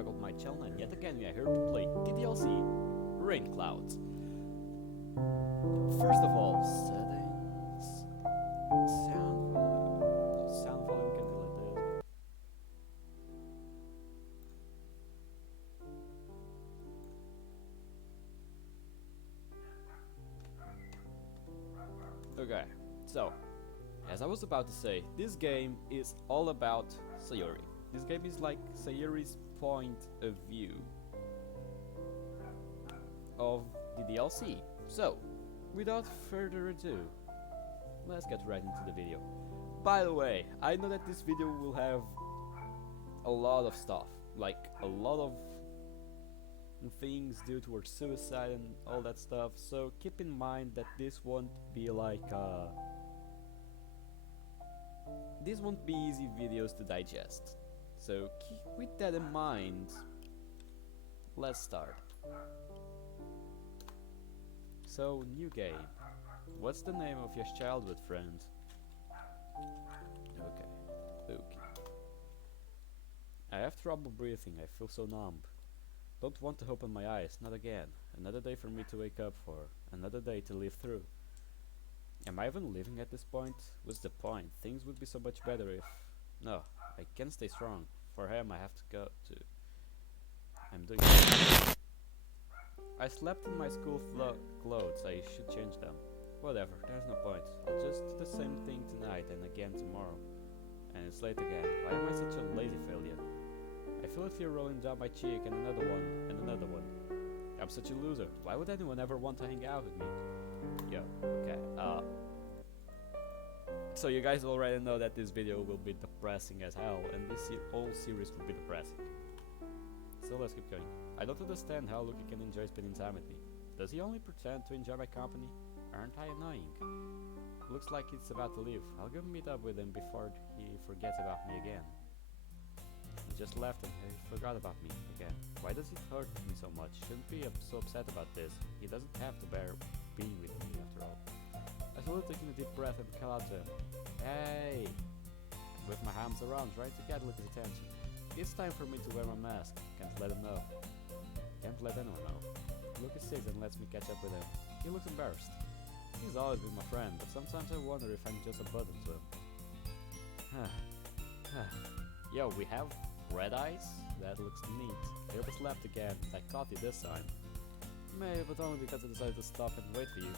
welcome to my channel, and yet again we are here to play DDLC Rainclouds. First of all, settings, sound volume, can delete this. Okay, so, as I was about to say, this game is all about Sayori. This game is like Sayori's point of view of the DLC. So, without further ado, let's get right into the video. By the way, I know that this video will have a lot of stuff, like a lot of things due towards suicide and all that stuff, so keep in mind that this won't be like these won't be easy videos to digest. So keep with that in mind. Let's start. So, new game. What's the name of your childhood friend? Okay. I have trouble breathing, I feel so numb. Don't want to open my eyes, not again. Another day for me to wake up for. Another day to live through. Am I even living at this point? What's the point? Things would be so much better if... No, I can't stay strong. For him I have to go to... I'm doing... I slept in my school clothes, I should change them. Whatever, there's no point. I'll just do the same thing tonight and again tomorrow. And it's late again. Why am I such a lazy failure? I feel a tear rolling down my cheek, and another one, and another one. I'm such a loser. Why would anyone ever want to hang out with me? Yo, okay, so you guys already know that this video will be depressing as hell, and this whole series will be depressing. So let's keep going. I don't understand how Lucky can enjoy spending time with me. Does he only pretend to enjoy my company? Aren't I annoying? Looks like he's about to leave. I'll go meet up with him before he forgets about me again. He just left and he forgot about me again. Why does it hurt me so much? Shouldn't be so upset about this. He doesn't have to bear being with me after all. I started taking a deep breath and call out to him. Hey! With my arms around, trying to get Lucky's attention. It's time for me to wear my mask. Can't let him know. Can't let anyone know. Lucky sings and lets me catch up with him. He looks embarrassed. He's always been my friend, but sometimes I wonder if I'm just a burden to him. Yo, we have red eyes? That looks neat. I overslept again. I caught you this time. Maybe, but only because I decided to stop and wait for you.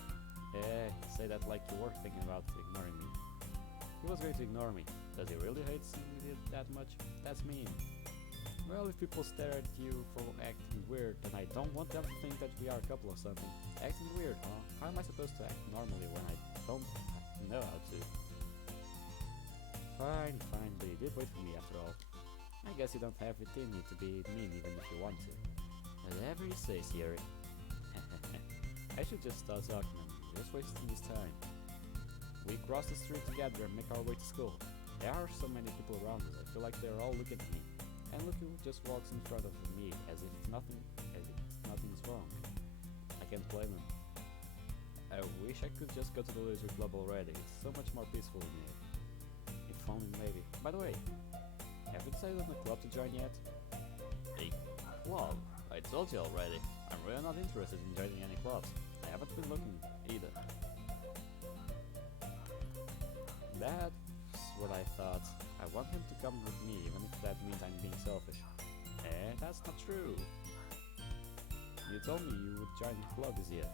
Yeah, say that like you were thinking about ignoring me. He was going to ignore me. Does he really hate seeing me that much? That's mean. Well, if people stare at you for acting weird, then I don't want them to think that we are a couple or something. Acting weird, huh? How am I supposed to act normally when I don't know how to? Fine, but you did wait for me after all. I guess you don't have it in you to be mean even if you want to. Whatever you say, Sierra. I should just start talking to him. Just wasting his time. We cross the street together and make our way to school. There are so many people around us. I feel like they're all looking at me. And Lucky just walks in front of me as if nothing's wrong. I can't blame him. I wish I could just go to the leisure club already. It's so much more peaceful in here. If only maybe. By the way, have you decided on a club to join yet? A club? I told you already. I'm really not interested in joining any clubs. I haven't been looking either. That's what I thought. I want him to come with me, even if that means I'm being selfish. That's not true. You told me you would join the club this year.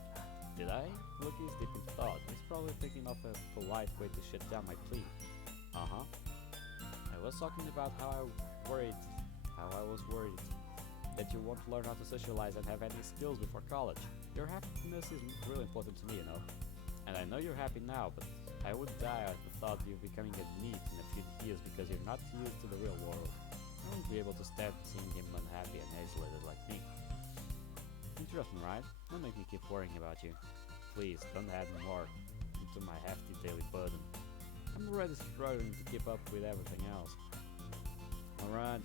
Did I? Lucky is deep in thought. He's probably thinking of a polite way to shut down my plea. I was talking about how I was worried that you won't learn how to socialize and have any skills before college. Your happiness is really important to me, you know. And I know you're happy now, but I would die at the thought of you becoming a NEET in a few years because you're not used to the real world. I won't be able to stand seeing him unhappy and isolated like me. Interesting, right? Don't make me keep worrying about you. Please, don't add more into my hefty daily burden. I'm already struggling to keep up with everything else. Alright.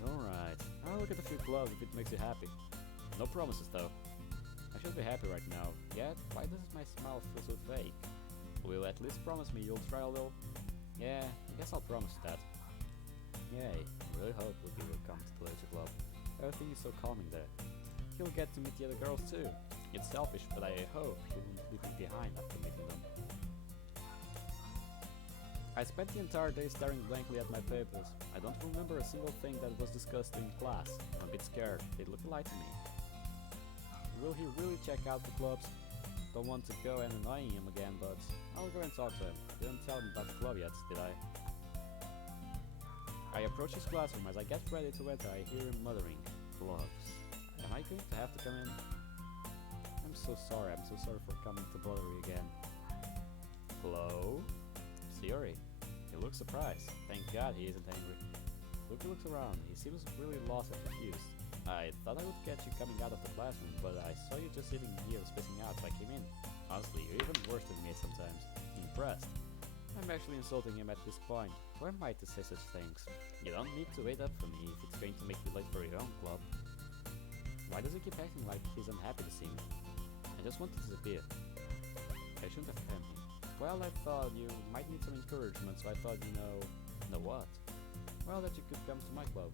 I'll look at a few clubs if it makes you happy. No promises though. I should be happy right now, yet why does my smile feel so fake? Will you at least promise me you'll try a little? Yeah, I guess I'll promise that. Yay, I really hope Lucky will come to the leisure club. everything is so calming there. He'll get to meet the other girls too. It's selfish, but I hope he won't leave me behind after meeting them. I spent the entire day staring blankly at my papers. I don't remember a single thing that was discussed in class. I'm a bit scared. They look alike to me. Will he really check out the clubs? Don't want to go and annoy him again, but I'll go and talk to him. Didn't tell him about the club yet, did I? I approach his classroom. As I get ready to enter, I hear him muttering, "Gloves. Am I going to have to come in?" I'm so sorry for coming to bother you again. Hello? Theory. He looks surprised. Thank God he isn't angry. Lucky looks around. He seems really lost and confused. I thought I would catch you coming out of the classroom, but I saw you just sitting here spacing out, so I came in. Honestly, you're even worse than me sometimes. Impressed. I'm actually insulting him at this point. Who am I to say such things? You don't need to wait up for me if it's going to make you late for your own club. Why does he keep acting like he's unhappy to see me? I just want to disappear. I shouldn't have come here. Well, I thought you might need some encouragement, so I thought, know what? Well, that you could come to my club.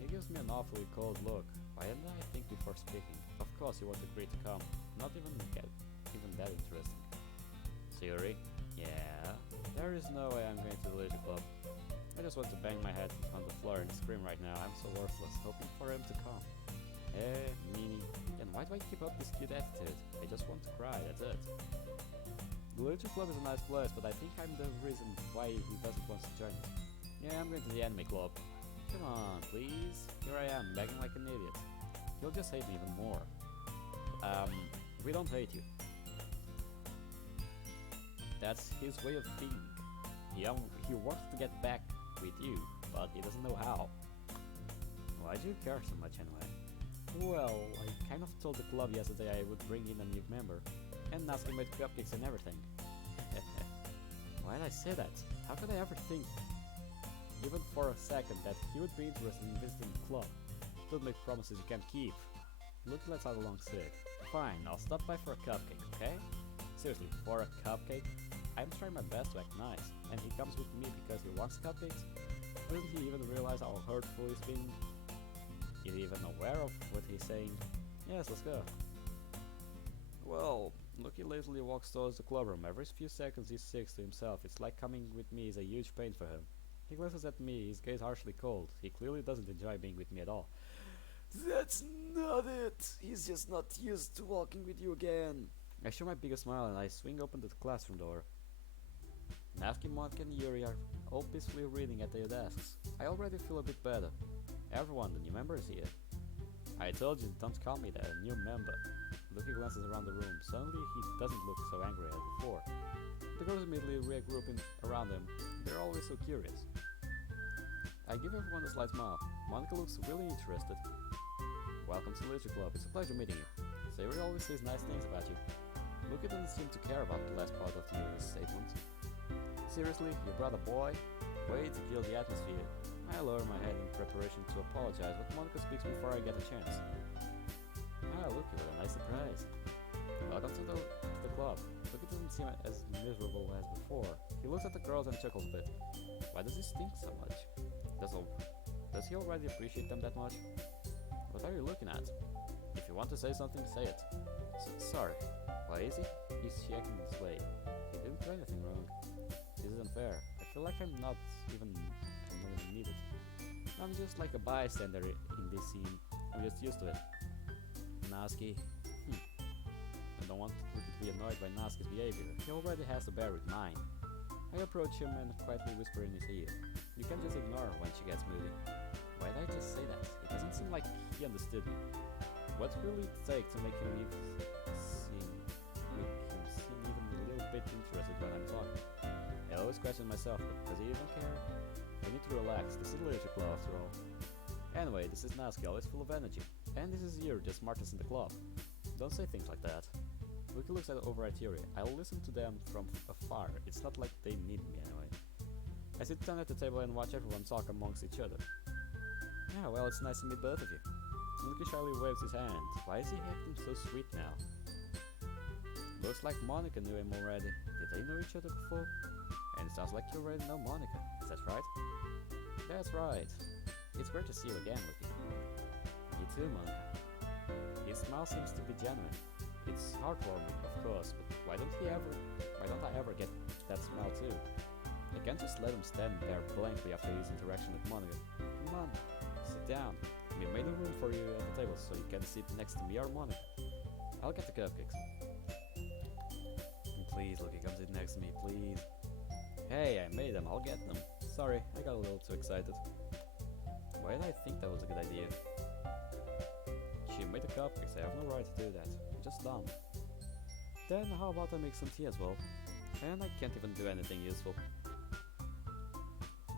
He gives me an awfully cold look. Why didn't I think before speaking? Of course he won't agree to come. Not even that interesting. Theory? Yeah. There is no way I'm going to the leisure club. I just want to bang my head on the floor and scream right now. I'm so worthless, hoping for him to come. Meanie. And why do I keep up this cute attitude? I just want to cry, that's it. The Leisure Club is a nice place, but I think I'm the reason why he doesn't want to join us. Yeah, I'm going to the anime club. Come on, please. Here I am, begging like an idiot. He'll just hate me even more. We don't hate you. That's his way of being. He wants to get back with you, but he doesn't know how. Why do you care so much anyway? Well, I kind of told the club yesterday I would bring in a new member, and ask him with cupcakes and everything. Why did I say that? How could I ever think, even for a second, that he would be interested in visiting the club? Don't make promises you can't keep. Look, let's have a long sit. Fine, I'll stop by for a cupcake, okay? Seriously, for a cupcake? I'm trying my best to act nice, and he comes with me because he wants cupcakes? Doesn't he even realize how hurtful he's being? Is he even aware of what he's saying? Yes, let's go. Well, Lucky lazily walks towards the clubroom. Every few seconds he sings to himself. It's like coming with me is a huge pain for him. He glances at me, his gaze harshly cold. He clearly doesn't enjoy being with me at all. That's not it! He's just not used to walking with you again. I show my biggest smile and I swing open the classroom door. Natsuki, Monica and Yuri are all peacefully reading at their desks. I already feel a bit better. Everyone, the new member is here. I told you, don't call me that, a new member. Lucky glances around the room. Suddenly he doesn't look so angry as before. The girls immediately regroup around him. They're always so curious. I give everyone a slight smile. Monica looks really interested. Welcome to the Leisure Club. It's a pleasure meeting you. Sayori always says nice things about you. Lucky doesn't seem to care about the last part of the statement. Seriously, you brought a boy? Way to kill the atmosphere. I lower my head in preparation to apologize, but Monica speaks before I get a chance. Ah, Lucky, what a nice surprise. Welcome to the club. Lucky doesn't seem as miserable as before. He looks at the girls and chuckles a bit. Why does he stink so much? Does he already appreciate them that much? What are you looking at? If you want to say something, say it. Sorry. Why is he? He's acting this way. He didn't do anything wrong. This is unfair. I feel like I'm not even needed. I'm just like a bystander in this scene. I'm just used to it. Natsuki. I don't want Lucky to be annoyed by Natsuki's behavior. He already has to bear with mine. I approach him and quietly whisper in his ear. You can just ignore her when she gets moody. Why did I just say that? It doesn't seem like he understood me. What will it take to make him seem even a little bit interested when I'm talking? I always question myself, but does he even care? I need to relax. This is a leisure club after all. Anyway, this is Natsuki, always full of energy. And this is Yuri, the smartest in the club. Don't say things like that. Lucky looks over at Yuri. I'll listen to them from afar. It's not like they need me anyway. I sit down at the table and watch everyone talk amongst each other. Yeah, well, it's nice to meet both of you. Lucky shyly waves his hand. Why is he acting so sweet now? Looks like Monica knew him already. Did they know each other before? And it sounds like you already know Monica. Is that right? That's right. It's great to see you again, Lucky. Me too, Monica. His smile seems to be genuine. It's heartwarming, of course, but why don't I ever get that smile too? I can't just let him stand there blankly after his interaction with Monica. Come on, sit down. We made a room for you at the table so you can sit next to me or Monica. I'll get the cupcakes. Please, Lucky, come sit next to me, please. Hey, I made them, I'll get them. Sorry, I got a little too excited. Why did I think that was a good idea? She made the cupcakes, I have no right to do that. I'm just dumb. Then how about I make some tea as well? And I can't even do anything useful.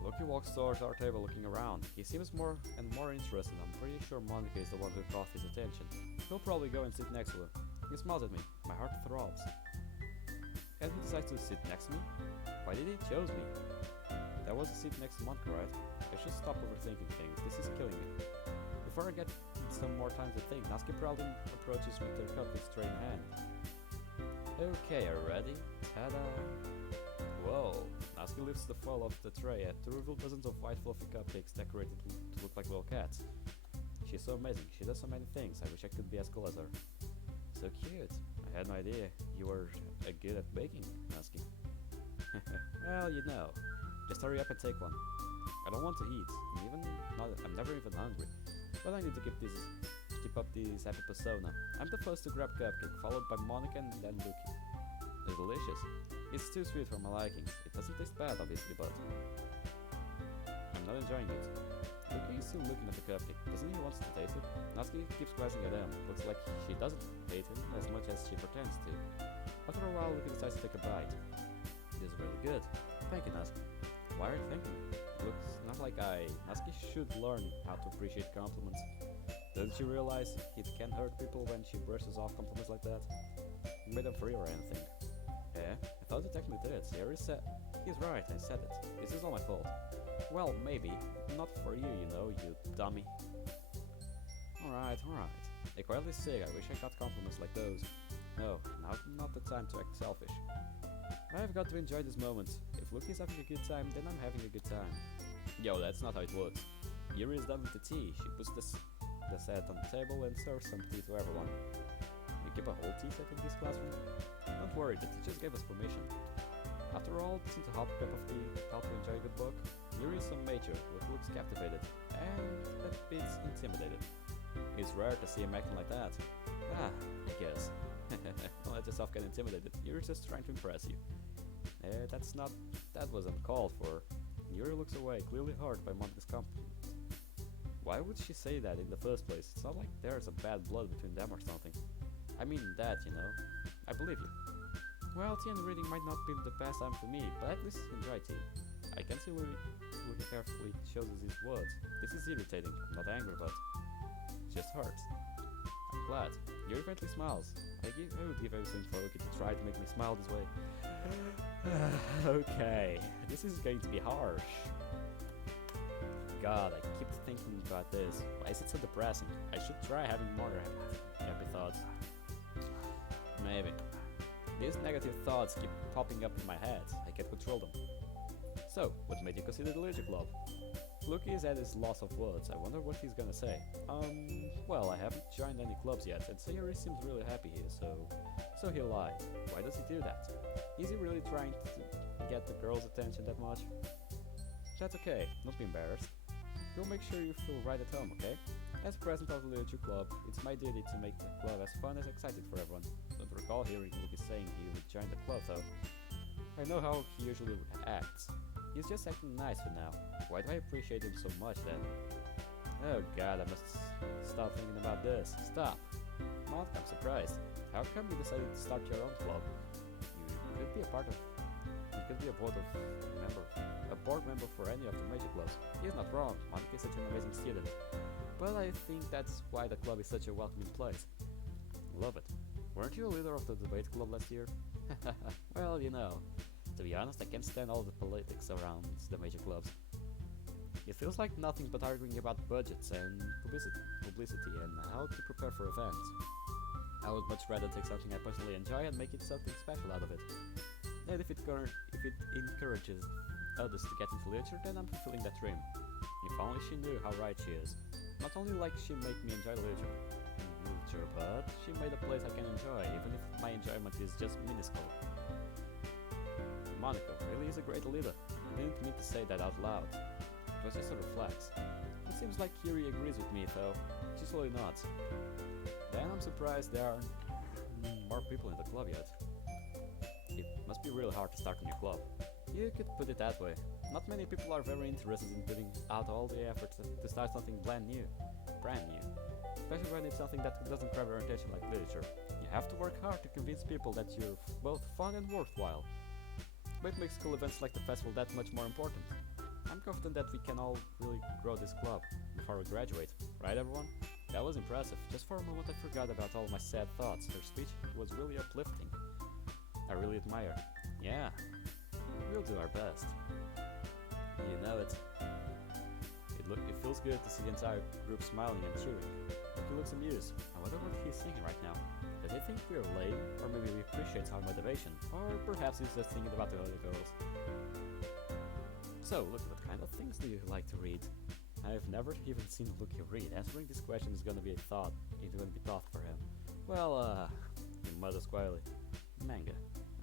Loki walks towards our table looking around. He seems more and more interested. I'm pretty sure Monica is the one who caught his attention. He'll probably go and sit next to her. He smiles at me. My heart throbs. And he decides to sit next to me? Why did he choose me? That was a seat next to Monica, right? I should stop overthinking things. This is killing me. Before I get some more time to think, Natsuki proudly approaches with her cupcakes tray in hand. Okay, are you ready? Ta-da! Whoa! Natsuki lifts the foil off the tray to reveal dozens of white fluffy cupcakes decorated to look like little cats. She's so amazing. She does so many things. I wish I could be as cool as her. So cute. I had no idea you were good at baking, Natsuki. Well, you know. Just hurry up and take one. I don't want to eat. I'm never even hungry. But I need to keep up this happy persona. I'm the first to grab cupcake, followed by Monica and then Luki. They're delicious. It's too sweet for my likings. It doesn't taste bad, obviously, but I'm not enjoying it. Luki is still looking at the cupcake. Doesn't he want to taste it? Natsuki keeps glancing at him. Looks like she doesn't hate him as much as she pretends to. After a while, Luki decides to take a bite. It is really good. Thank you, Natsuki. Why are you thanking me? Looks not like Natsuki should learn how to appreciate compliments. Doesn't she realize it can hurt people when she brushes off compliments like that? You made them free or anything? Eh? I thought you technically did. He's right, I said it. This is all my fault. Well, maybe. Not for you, you know, you dummy. Alright. I quietly say I wish I got compliments like those. No, now not the time to act selfish. I've got to enjoy this moment. If Luki is having a good time, then I'm having a good time. Yo, that's not how it works. Yuri is done with the tea. She puts the set on the table and serves some tea to everyone. We keep a whole tea set in this classroom? Don't worry, the teachers gave us permission. After all, isn't a hot cup of tea how to enjoy a good book? Yuri is so mature, but looks captivated, and a bit intimidated. It's rare to see him acting like that. I guess. Don't let yourself get intimidated. Yuri's just trying to impress you. That wasn't called for. Yuri looks away, clearly hurt by Monica's compliment. Why would she say that in the first place? It's not like there's a bad blood between them or something. I mean that, you know. I believe you. Well, tea and reading might not be the best time for me, but at least enjoy tea. I can see Yuri looking carefully chooses his words. This is irritating. I'm not angry, but it just hurts. I'm glad. Yuri faintly smiles. I would give everything for Luki to try to make me smile this way. Okay, this is going to be harsh. God, I keep thinking about this. Why is it so depressing? I should try having more happy thoughts. Maybe. These negative thoughts keep popping up in my head. I can't control them. So, what made you consider the Leisure Club? Luki is at his loss of words. I wonder what he's gonna say. Well, I haven't joined any clubs yet, and Sayori seems really happy here, so he lied. Why does he do that? Is he really trying to get the girls' attention that much? That's okay, don't be embarrassed. We'll make sure you feel right at home, okay? As president of the Literature Club, it's my duty to make the club as fun as exciting for everyone. Don't recall hearing Luki saying he would join the club, though. I know how he usually acts. He's just acting nice for now. Why do I appreciate him so much then? Oh god, I must stop thinking about this. Stop. Not, I'm surprised. How come you decided to start your own club? You could be a board member for any of the major clubs. He's not wrong. Monica is such an amazing student. But I think that's why the club is such a welcoming place. Love it. Weren't you a leader of the debate club last year? Well, you know. To be honest, I can't stand all the politics around the major clubs. It feels like nothing but arguing about budgets and publicity and how to prepare for events. I would much rather take something I personally enjoy and make it something special out of it. And if it encourages others to get into literature, then I'm fulfilling that dream. If only she knew how right she is. Not only like she made me enjoy literature, but she made a place I can enjoy, even if my enjoyment is just minuscule. Monica really is a great leader. I didn't mean to say that out loud. It was just a reflex. It seems like Yuri agrees with me, though. She slowly nods. Then I'm surprised there aren't more people in the club yet. It must be really hard to start a new club. You could put it that way. Not many people are very interested in putting out all the effort to start something brand new. Especially when it's something that doesn't grab your attention like literature. You have to work hard to convince people that you're both fun and worthwhile. But it makes cool events like the festival that much more important. I'm confident that we can all really grow this club before we graduate. Right, everyone? That was impressive. Just for a moment I forgot about all my sad thoughts. Her speech was really uplifting. I really admire. Yeah, we'll do our best. You know it. It feels good to see the entire group smiling and cheering. He looks amused. I wonder what he's thinking right now. Does he think we're lame? Or maybe he appreciates our motivation? Or perhaps he's just thinking about the other girls. So, look, what kind of things do you like to read? I've never even seen Lucky read. Answering this question is gonna be tough for him. Well, he mutters quietly. Manga.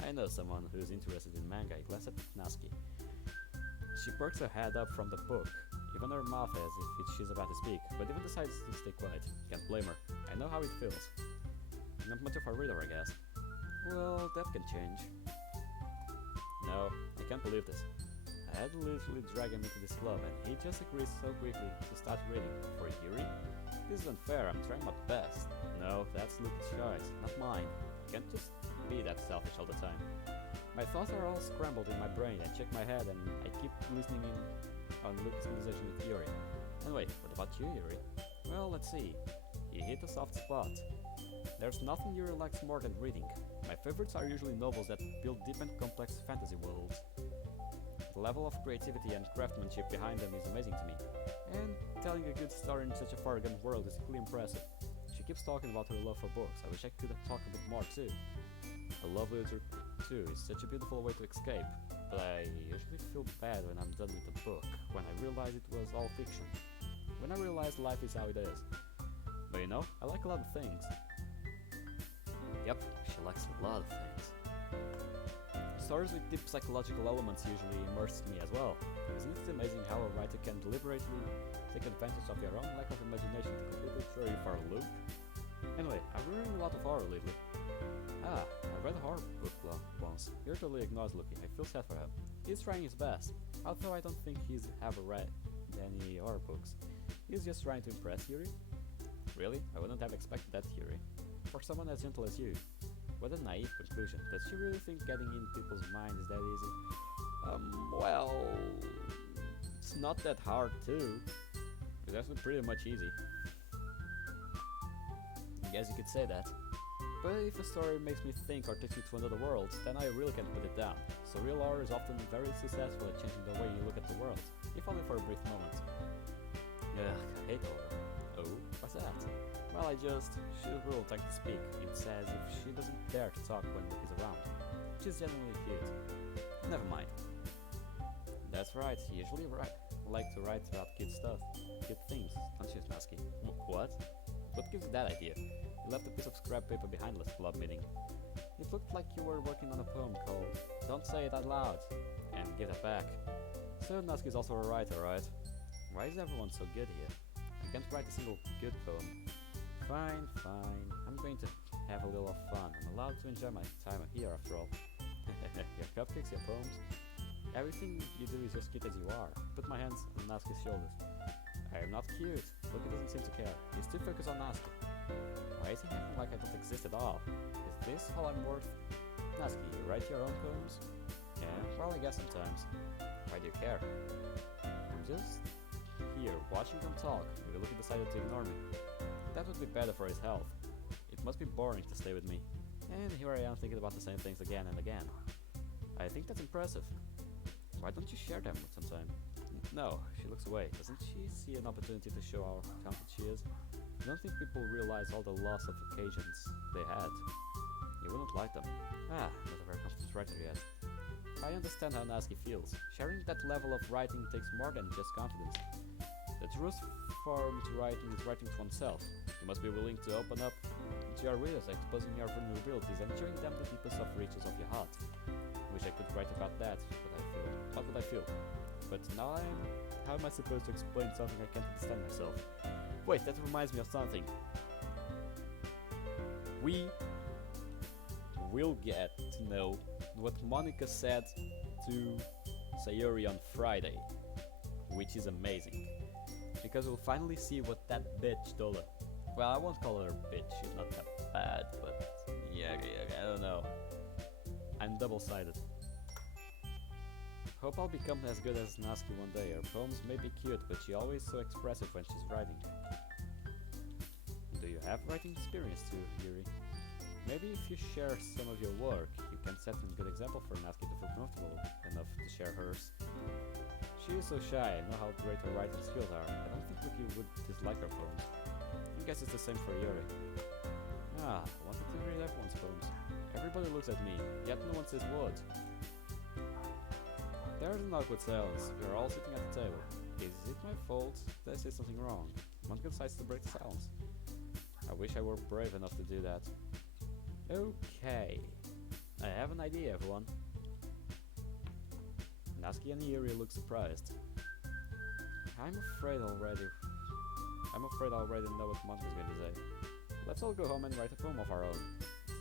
I know someone who's interested in manga. He glances at Natsuki. She perks her head up from the book, even her mouth as if she's about to speak, but even decides to stay quiet. Can't blame her. I know how it feels. Not much of a reader, I guess. Well, that can change. No, I can't believe this. I had to literally drag him into this club, and he just agrees so quickly to start reading. For Yuri? This is unfair, I'm trying my best. No, that's Luke's choice, not mine. I can't just be that selfish all the time. My thoughts are all scrambled in my brain. I check my head and I keep listening in on Luke's conversation with Yuri. Anyway, what about you, Yuri? Well, let's see. He hit a soft spot. There's nothing Yuri likes more than reading. My favorites are usually novels that build deep and complex fantasy worlds. The level of creativity and craftsmanship behind them is amazing to me. And telling a good story in such a far-gone world is equally impressive. She keeps talking about her love for books. I wish I could talk a bit more too. I love literature too. It's such a beautiful way to escape. But I usually feel bad when I'm done with the book, when I realize it was all fiction. When I realize life is how it is. But you know, I like a lot of things. Yep, she likes a lot of things. Stories with deep psychological elements usually immerse me as well. Isn't it amazing how a writer can deliberately take advantage of your own lack of imagination to completely throw you for a loop? Anyway, I've been reading a lot of horror lately. I read a horror book once. He totally ignores Lucky. I feel sad for him. He's trying his best, although I don't think he's ever read any horror books. He's just trying to impress Yuri. Really? I wouldn't have expected that, Yuri. For someone as gentle as you. What a naive conclusion. Does she really think getting in people's minds is that easy? Well... It's not that hard too. It's actually pretty much easy. I guess you could say that. But if a story makes me think or takes me to another world, then I really can't put it down. So real horror is often very successful at changing the way you look at the world, if only for a brief moment. Ugh, I hate horror. Oh, what's that? Well, she will take to speak. It says if she doesn't dare to talk when Luke is around. She's genuinely cute. Never mind. That's right, you usually like to write about cute stuff. Cute things, don't you, Natsuki? What? What gives you that idea? You left a piece of scrap paper behind last club meeting. It looked like you were working on a poem called Don't Say It Out Loud, and give that back. So Natsuki's also a writer, right? Why is everyone so good here? I can't write a single good poem. Fine. I'm going to have a little fun. I'm allowed to enjoy my time here after all. Your cupcakes, your poems. Everything you do is just cute as you are. Put my hands on Natsuki's shoulders. I am not cute. Lucky doesn't seem to care. He's too focused on Natsuki. Why is he acting like I don't exist at all? Is this all I'm worth? Natsuki, you write your own poems? Yeah, well I guess sometimes. Why do you care? I'm just here, watching them talk. Maybe Lucky decided to ignore me. That would be better for his health. It must be boring to stay with me. And here I am thinking about the same things again and again. I think that's impressive. Why don't you share them sometime? No, she looks away. Doesn't she see an opportunity to show how talented she is? I don't think people realize all the loss of occasions they had. You wouldn't like them. Not a very confident writer yet. I understand how Natsuki feels. Sharing that level of writing takes more than just confidence. The truest form to writing is writing to oneself. You must be willing to open up to your readers, exposing your vulnerabilities and showing them the deepest of reaches of your heart. Wish I could write about that, what would I feel? But now how am I supposed to explain something I can't understand myself? Wait, that reminds me of something. We will get to know what Monica said to Sayori on Friday, which is amazing, because we'll finally see what that bitch told her. Well, I won't call her a bitch, she's not that bad, but yeah, I don't know. I'm double-sided. Hope I'll become as good as Natsuki one day. Her poems may be cute, but she's always so expressive when she's writing. Do you have writing experience too, Yuri? Maybe if you share some of your work, you can set a good example for Natsuki to feel comfortable enough to share hers. She is so shy, I know how great her writing skills are. I don't think Luki would dislike her poems. I guess it's the same for Yuri. I wanted to read everyone's poems. Everybody looks at me, yet no one says words. There's an awkward silence. We are all sitting at the table. Is it my fault? Did I say something wrong? Monica decides to break the silence. I wish I were brave enough to do that. Okay. I have an idea, everyone. Natsuki and Yuri look surprised. I'm afraid I already know what Monica's going to say. Let's all go home and write a poem of our own.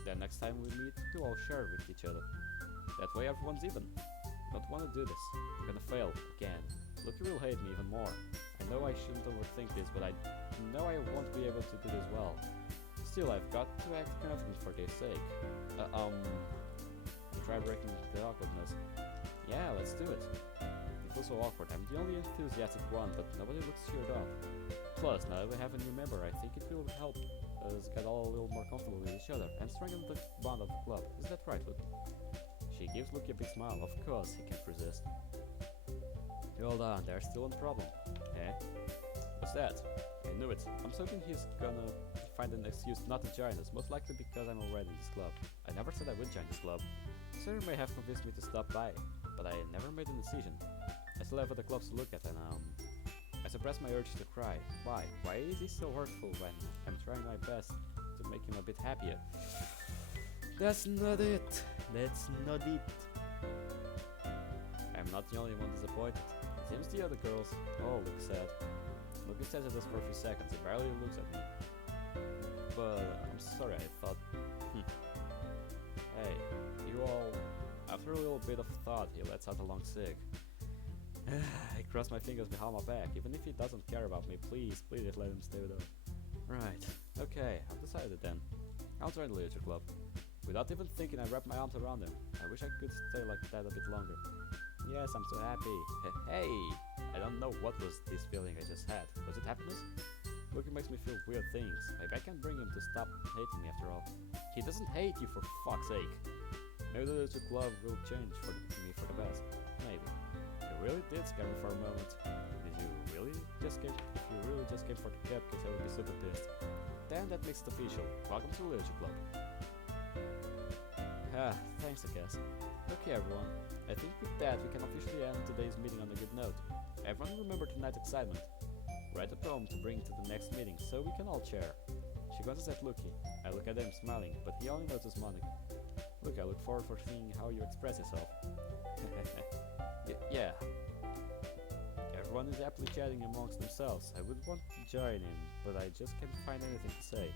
Then next time we meet, we'll all share with each other. That way everyone's even. Don't want to do this. I'm gonna fail again. Lucky will hate me even more. I know I shouldn't overthink this, but I know I won't be able to do this well. Still, I've got to act confident for their sake. Try breaking the awkwardness. Yeah, let's do it. It feels so awkward. I'm the only enthusiastic one, but nobody looks cheered up. Plus, now that we have a new member, I think it will help us get all a little more comfortable with each other and strengthen the bond of the club. Is that right, Luke? She gives Lucky a big smile. Of course, he can't resist. Hold on, there's still one problem. Eh? What's that? I knew it. I'm certain he's gonna find an excuse not to join us, most likely because I'm already in this club. I never said I would join this club. Sir may have convinced me to stop by, but I never made a decision. I still have other clubs to look at, and I suppress my urge to cry. Why? Why is he so hurtful when I'm trying my best to make him a bit happier? That's not it. That's not it. I'm not the only one disappointed. It seems the other girls all look sad. Luke stares at us for a few seconds. He barely looks at me. But I'm sorry, I thought... Hey, you all... After a little bit of thought, he lets out a long sig. I cross my fingers behind my back. Even if he doesn't care about me, please just let him stay though. Right. Okay, I've decided then. I'll join the literature club. Without even thinking, I wrapped my arms around him. I wish I could stay like that a bit longer. Yes, I'm so happy. Hey! I don't know what was this feeling I just had. Was it happiness? Looking makes me feel weird things. Maybe I can bring him to stop hating me after all. He doesn't hate you, for fuck's sake. Maybe the literature club will change for me for the best. Maybe. You really did scare me for a moment. If you really just came for the cupcakes, I would be super pissed. Then that makes it official. Welcome to the literature club. Thanks I guess. Okay everyone, I think with that we can officially end today's meeting on a good note. Everyone remember tonight's excitement. Write a poem to bring to the next meeting so we can all share. She glances at Lucky. I look at him smiling, but he only notices Monica. Look, I look forward for seeing how you express yourself. Yeah. Everyone is happily chatting amongst themselves. I would want to join in, but I just can't find anything to say.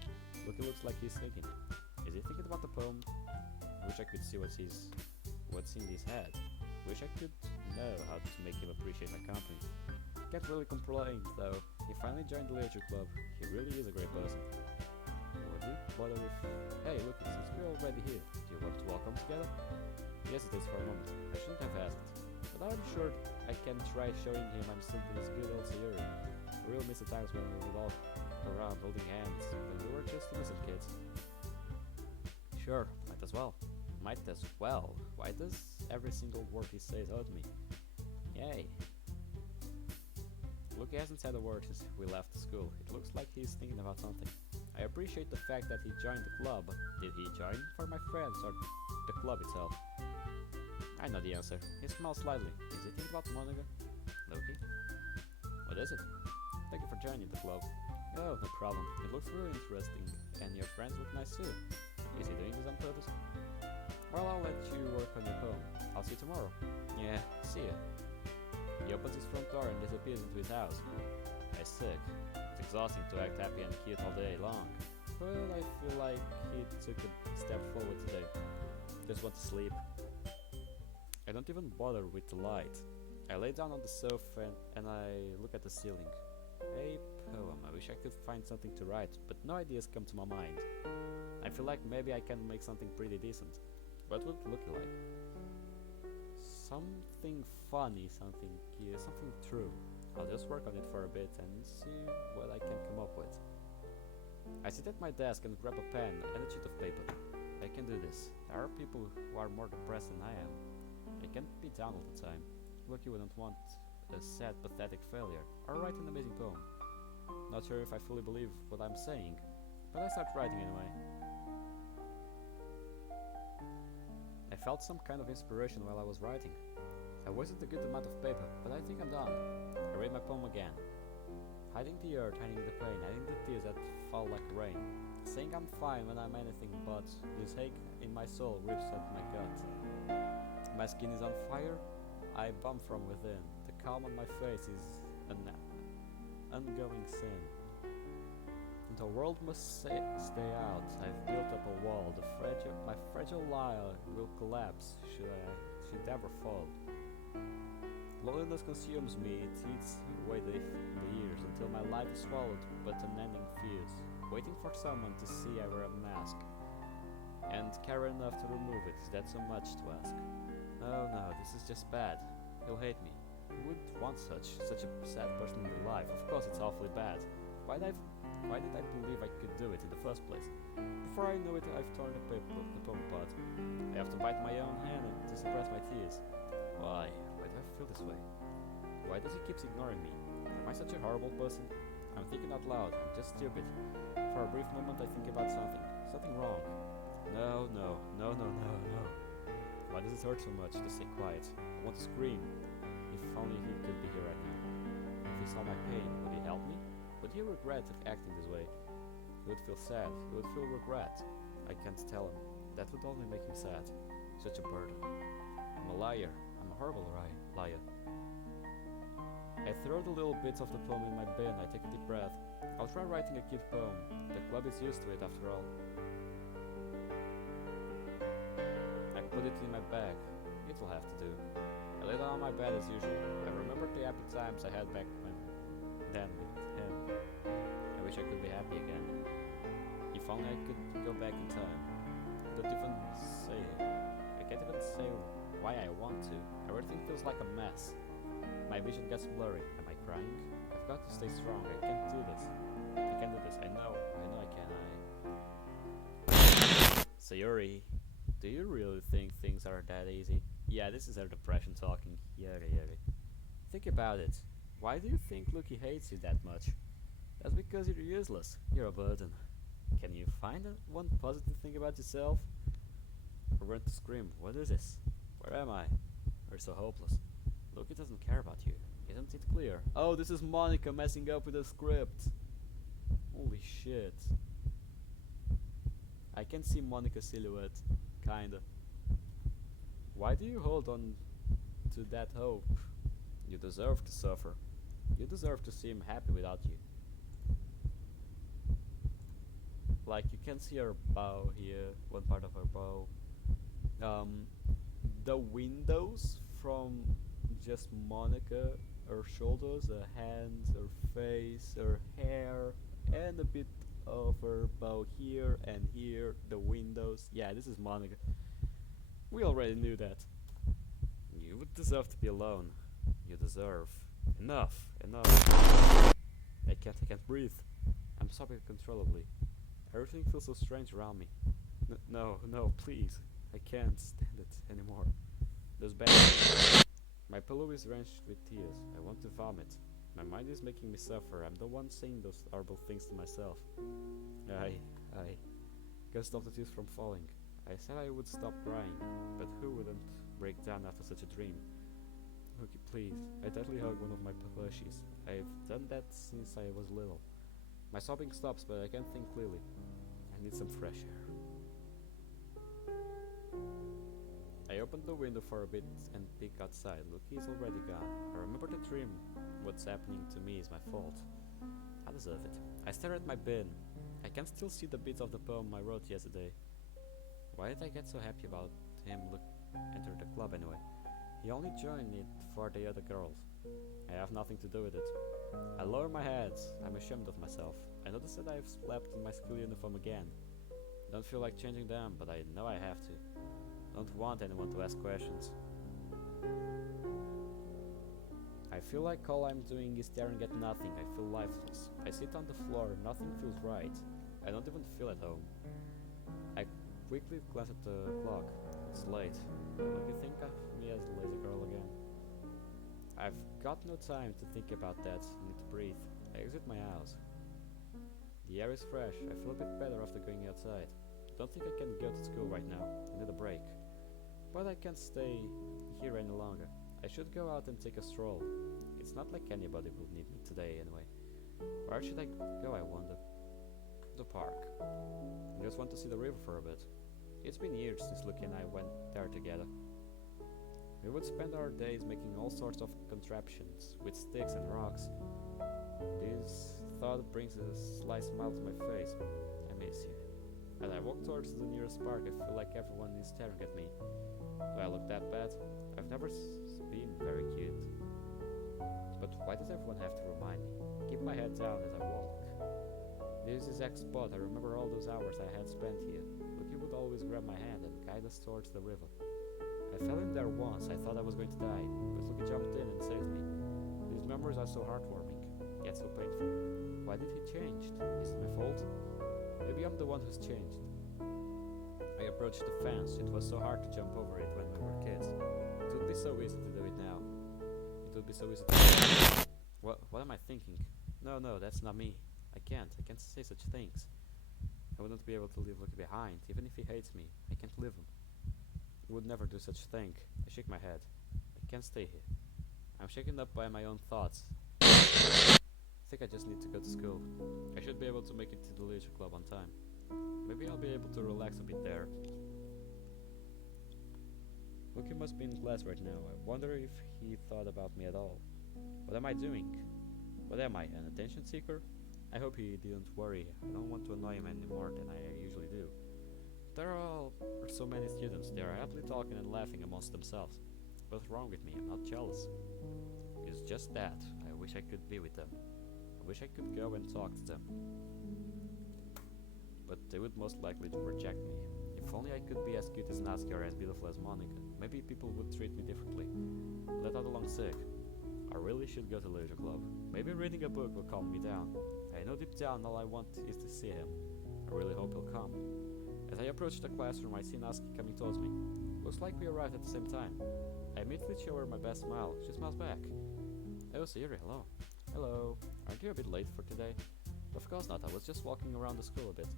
Lucky looks like he's thinking. Is he thinking about the poem? Wish I could see what's in his head. Wish I could know how to make him appreciate my company. Can't really complain though. He finally joined the literature club. He really is a great person. Would he bother if... Hey, look, since we're already here, do you want to walk home together? He hesitates for a moment. I shouldn't have asked. But I'm sure I can try showing him I'm still this good old Sayori. I really miss the times when we would walk around holding hands, when we were just innocent kids. Sure, might as well. Might as well. Why does every single word he says hurt me? Yay. Lucky hasn't said a word since we left school. It looks like he's thinking about something. I appreciate the fact that he joined the club. Did he join for my friends or the club itself? I know the answer. He smiles slightly. Is he thinking about Monica? Loki? What is it? Thank you for joining the club. Oh, no problem. It looks really interesting, and your friends look nice too. Is he doing this on purpose? Well, I'll let you work on your poem. I'll see you tomorrow. Yeah, see ya. He opens his front door and disappears into his house. I sick. It's exhausting to act happy and cute all day long. But I feel like he took a step forward today. Just want to sleep. I don't even bother with the light. I lay down on the sofa and I look at the ceiling. A poem. I wish I could find something to write, but no ideas come to my mind. I feel like maybe I can make something pretty decent. What would it look like? Something funny, something cute, something true. I'll just work on it for a bit and see what I can come up with. I sit at my desk and grab a pen and a sheet of paper. I can do this. There are people who are more depressed than I am. I can't be down all the time. Lucky wouldn't want a sad, pathetic failure, or write an amazing poem. Not sure if I fully believe what I'm saying, but I start writing anyway. I felt some kind of inspiration while I was writing. I wasted a good amount of paper, but I think I'm done. I read my poem again. Hiding the hurt, hiding the pain, hiding the tears that fall like rain. Saying I'm fine when I'm anything but. This ache in my soul rips at my gut. My skin is on fire. I bum from within. The calm on my face is an ongoing sin. The world must stay out. I've built up a wall. My fragile lyre will collapse should ever fall. Loneliness consumes me. It eats away the years until my life is swallowed, but unending fears. Waiting for someone to see I wear a mask and care enough to remove it. Is that so much to ask? No, this is just bad. He'll hate me. Who would want such a sad person in their life? Of course it's awfully bad. Why did I believe I could do it in the first place? Before I know it, I've torn the poem apart. I have to bite my own hand to suppress my tears. Why do I feel this way? Why does he keep ignoring me? Am I such a horrible person? I'm thinking out loud. I'm just stupid. For a brief moment I think about something wrong. No. Why does it hurt so much to stay quiet? I want to scream. If only he could be here right now. If he saw my pain, would he help me? Would he regret acting this way? He would feel sad. He would feel regret. I can't tell him. That would only make him sad. Such a burden. I'm a liar. I'm a horrible liar. I throw the little bits of the poem in my bin. I take a deep breath. I'll try writing a cute poem. The club is used to it after all. I put it in my bag. It'll have to do. I lay down on my bed as usual. I remembered the happy times I had back then with him. I wish I could be happy again. If only I could go back in time. I can't even say why I want to. Everything feels like a mess. My vision gets blurry. Am I crying? I've got to stay strong. I can't do this. I can do this. I know I can. Sayori, do you really think things are that easy? Yeah, this is her depression talking. Yuri. Think about it. Why do you think Lucky hates you that much? That's because you're useless. You're a burden. Can you find one positive thing about yourself? I want to scream. What is this? Where am I? We're so hopeless. Lucky doesn't care about you. Isn't it clear? Oh, this is Monica messing up with the script. Holy shit. I can see Monica's silhouette. Kinda. Why do you hold on to that hope? You deserve to suffer. You deserve to see him happy without you. Like, you can see her bow here, one part of her bow. The windows from just Monica, her shoulders, her hands, her face, her hair, and a bit of her bow here and here, the windows. Yeah, this is Monica. We already knew that. You would deserve to be alone. You deserve. Enough. I can't breathe. I'm sobbing uncontrollably. Everything feels so strange around me. No, please. I can't stand it anymore. Those bad things. My pillow is drenched with tears. I want to vomit. My mind is making me suffer. I'm the one saying those horrible things to myself. I can't stop the tears from falling. I said I would stop crying, but who wouldn't break down after such a dream? Lucky, please. I tightly hug one of my plushies. I've done that since I was little. My sobbing stops, but I can't think clearly. I need some fresh air. I opened the window for a bit and peek outside. Lucky is already gone. I remember the dream. What's happening to me is my fault. I deserve it. I stare at my bin. I can still see the bits of the poem I wrote yesterday. Why did I get so happy about him enter the club anyway? He only joined it for the other girls. I have nothing to do with it. I lower my head. I'm ashamed of myself. I notice that I've slept in my school uniform again. Don't feel like changing them, but I know I have to. Don't want anyone to ask questions. I feel like all I'm doing is staring at nothing. I feel lifeless. I sit on the floor. Nothing feels right. I don't even feel at home. I quickly glance at the clock. It's late. Will you think of me as the lazy girl again? I've got no time to think about that. I need to breathe. I exit my house. The air is fresh. I feel a bit better after going outside. Don't think I can go to school right now. I need a break. But I can't stay here any longer. I should go out and take a stroll. It's not like anybody will need me today anyway. Where should I go, I wonder? The park. I just want to see the river for a bit. It's been years since Lucky and I went there together. We would spend our days making all sorts of contraptions with sticks and rocks. This thought brings a slight smile to my face. I miss you. As I walk towards the nearest park, I feel like everyone is staring at me. Do I look that bad? I've never been very cute. But why does everyone have to remind me? I keep my head down as I walk. This exact spot, I remember all those hours I had spent here. Lucky would always grab my hand and guide us towards the river. I fell in there once. I thought I was going to die, but Lucky jumped in and saved me. These memories are so heartwarming, yet so painful. Why did he change? Is it my fault? Maybe I'm the one who's changed. I approached the fence. It was so hard to jump over it when we were kids. It would be so easy to do it now. It would be so easy to... What am I thinking? No, that's not me. I can't say such things. I wouldn't be able to leave Lucky behind. Even if he hates me, I can't leave him. I would never do such thing. I shake my head. I can't stay here. I'm shaken up by my own thoughts. I think I just need to go to school. I should be able to make it to the leisure club on time. Maybe I'll be able to relax a bit there. Lucky must be in class right now. I wonder if he thought about me at all. What am I doing? What am I, an attention seeker? I hope he didn't worry. I don't want to annoy him any more than I usually do. There are so many students. They are happily talking and laughing amongst themselves. What's wrong with me? I'm not jealous. It's just that. I wish I could be with them. I wish I could go and talk to them. But they would most likely reject me. If only I could be as cute as Natsuki or as beautiful as Monica. Maybe people would treat me differently. Let out along sick. I really should go to leisure club. Maybe reading a book will calm me down. I know deep down all I want is to see him. I really hope he'll come. As I approach the classroom, I see Natsuki coming towards me. Looks like we arrived at the same time. I immediately show her my best smile. She smiles back. Oh, Siri, hello. Hello. Aren't you a bit late for today? Of course not. I was just walking around the school a bit.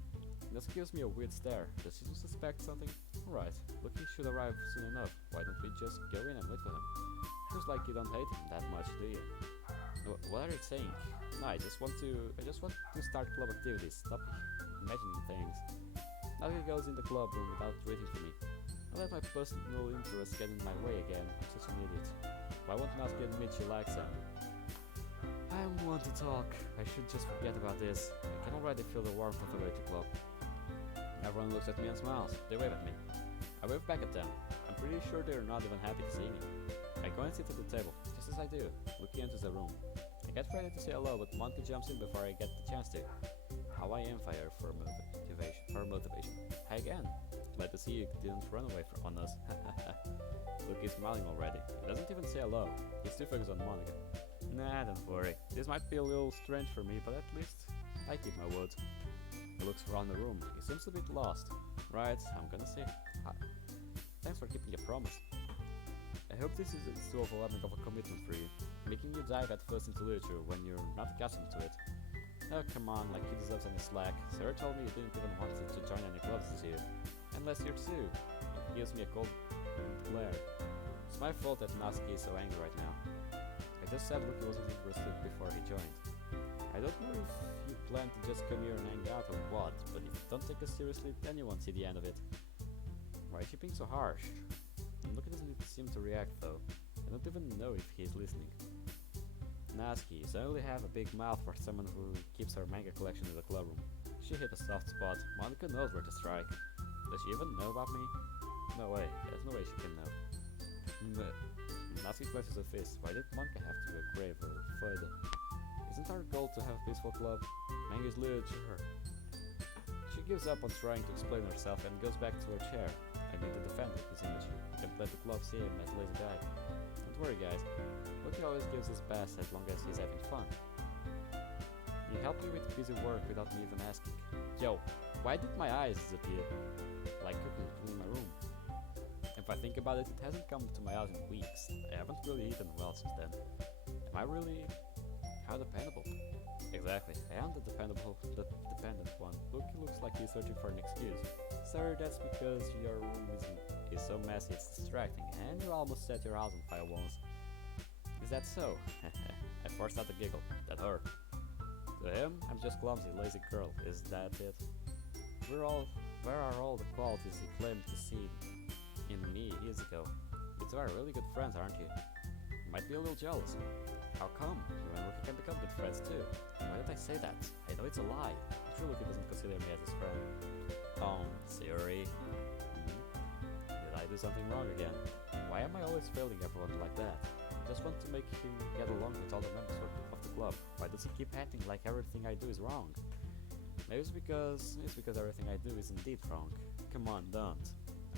Natsuki gives me a weird stare. Does she suspect something? Alright. Lucky should arrive soon enough. Why don't we just go in and wait for him? Feels like you don't hate him that much, do you? What are you saying? No, I just want to start club activities. Stop imagining things. Natsuki goes in the club room without waiting for me. I let my personal interests get in my way again. I'm such an idiot. Why won't Natsuki admit she likes him? I want to talk. I should just forget about this. I can already feel the warmth of the Rainclouds club. Everyone looks at me and smiles. They wave at me. I wave back at them. I'm pretty sure they're not even happy to see me. I go and sit at the table. Just as I do, Lucky enters the room. I get ready to say hello, but Monica jumps in before I get the chance to. How I am fired for motivation. Hi again. Glad to see you didn't run away on us. Lucky's smiling already. He doesn't even say hello. He's too focused on Monica. Nah, don't worry. This might be a little strange for me, but at least I keep my word. He looks around the room. He seems a bit lost. Right, I'm gonna say hi. Thanks for keeping your promise. I hope this isn't too overwhelming of a commitment for you, making you dive at first into literature when you're not accustomed to it. Oh, come on, like he deserves any slack. Sarah told me you didn't even want him to join any clubs this year. And last year too. He gives me a cold glare. It's my fault that Natsuki is so angry right now. I just said Luki wasn't interested before he joined. I don't know if you plan to just come here and hang out or what, but if you don't take us seriously, then you won't see the end of it. Why is she being so harsh? Luki doesn't seem to react though. I don't even know if he's listening. Natsuki, you certainly have a big mouth for someone who keeps her manga collection in the club room. She hit a soft spot. Monica knows where to strike. Does she even know about me? No way. There's no way she can know. Natsuki clenches her fist. Why did Monica have to grave her further? Isn't our goal to have a peaceful club? Manga is literature. She gives up on trying to explain herself and goes back to her chair. I need to defend his image. I can't let the club see him as a lazy guy. Don't worry guys. Lucky always gives his best as long as he's having fun. He helped me with busy work without me even asking. Yo, why did my eyes disappear? Like cooking in my room. If I think about it, it hasn't come to my house in weeks. I haven't really eaten well since then. Am I really... how dependable? Exactly, I am the dependent one. Lucky looks like he's searching for an excuse. Sorry, that's because your room is so messy it's distracting, and you almost set your house on fire once. Is that so? I forced out a giggle. That hurt. To him, I'm just clumsy, lazy girl. Is that it? Where are all the qualities he claimed to see in me years ago? You two are really good friends, aren't you? You might be a little jealous. How come? You and Lucky can become good friends too. Why did I say that? I know it's a lie. I'm sure Lucky doesn't consider me as his friend. Oh, Siri. Did I do something wrong again? Why am I always failing everyone like that? I just want to make him get along with all the members of the club. Why does he keep acting like everything I do is wrong? Maybe it's because everything I do is indeed wrong. Come on, don't.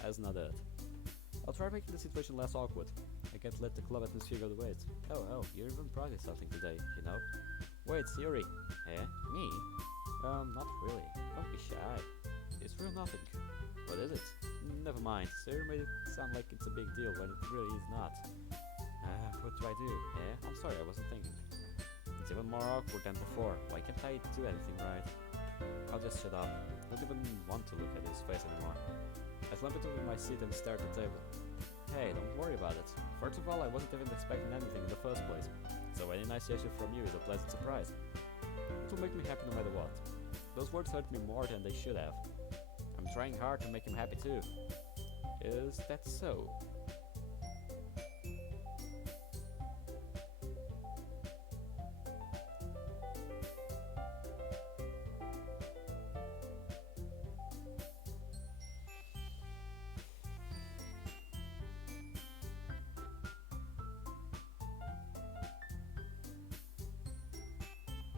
That's not it. I'll try making the situation less awkward. I can't let the club atmosphere go to waste. Oh, you even brought me something today, you know? Wait, Siri. Eh? Me? Not really. Don't be shy. It's real nothing. What is it? Never mind. Siri made it sound like it's a big deal when it really is not. What do I do? Eh? I'm sorry, I wasn't thinking. It's even more awkward than before. Why can't I do anything right? I'll just shut up. I don't even want to look at his face anymore. I slump into my seat and stare at the table. Hey, don't worry about it. First of all, I wasn't even expecting anything in the first place, so any nice gesture from you is a pleasant surprise. It will make me happy no matter what. Those words hurt me more than they should have. I'm trying hard to make him happy too. Is that so?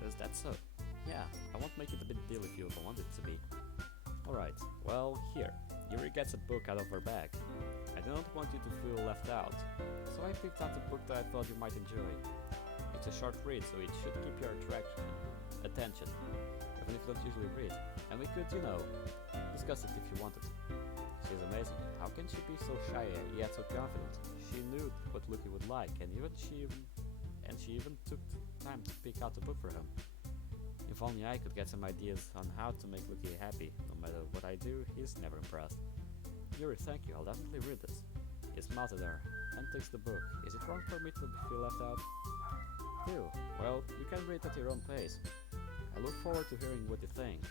Is that so? Yeah, I won't make it a big deal if you don't want it to be. Alright, well, here. Yuri gets a book out of her bag. I don't want you to feel left out, so I picked out a book that I thought you might enjoy. It's a short read, so it should keep your attention, even if you don't usually read. And we could, discuss it if you wanted. She's amazing. How can she be so shy yet so confident? She knew what Lucky would like, and she even took time to pick out a book for him. If only I could get some ideas on how to make Lucky happy. No matter what I do, he's never impressed. Yuri, thank you, I'll definitely read this. He smiles at her and takes the book. Is it wrong for me to feel left out? Ew, well, you can read at your own pace. I look forward to hearing what you think.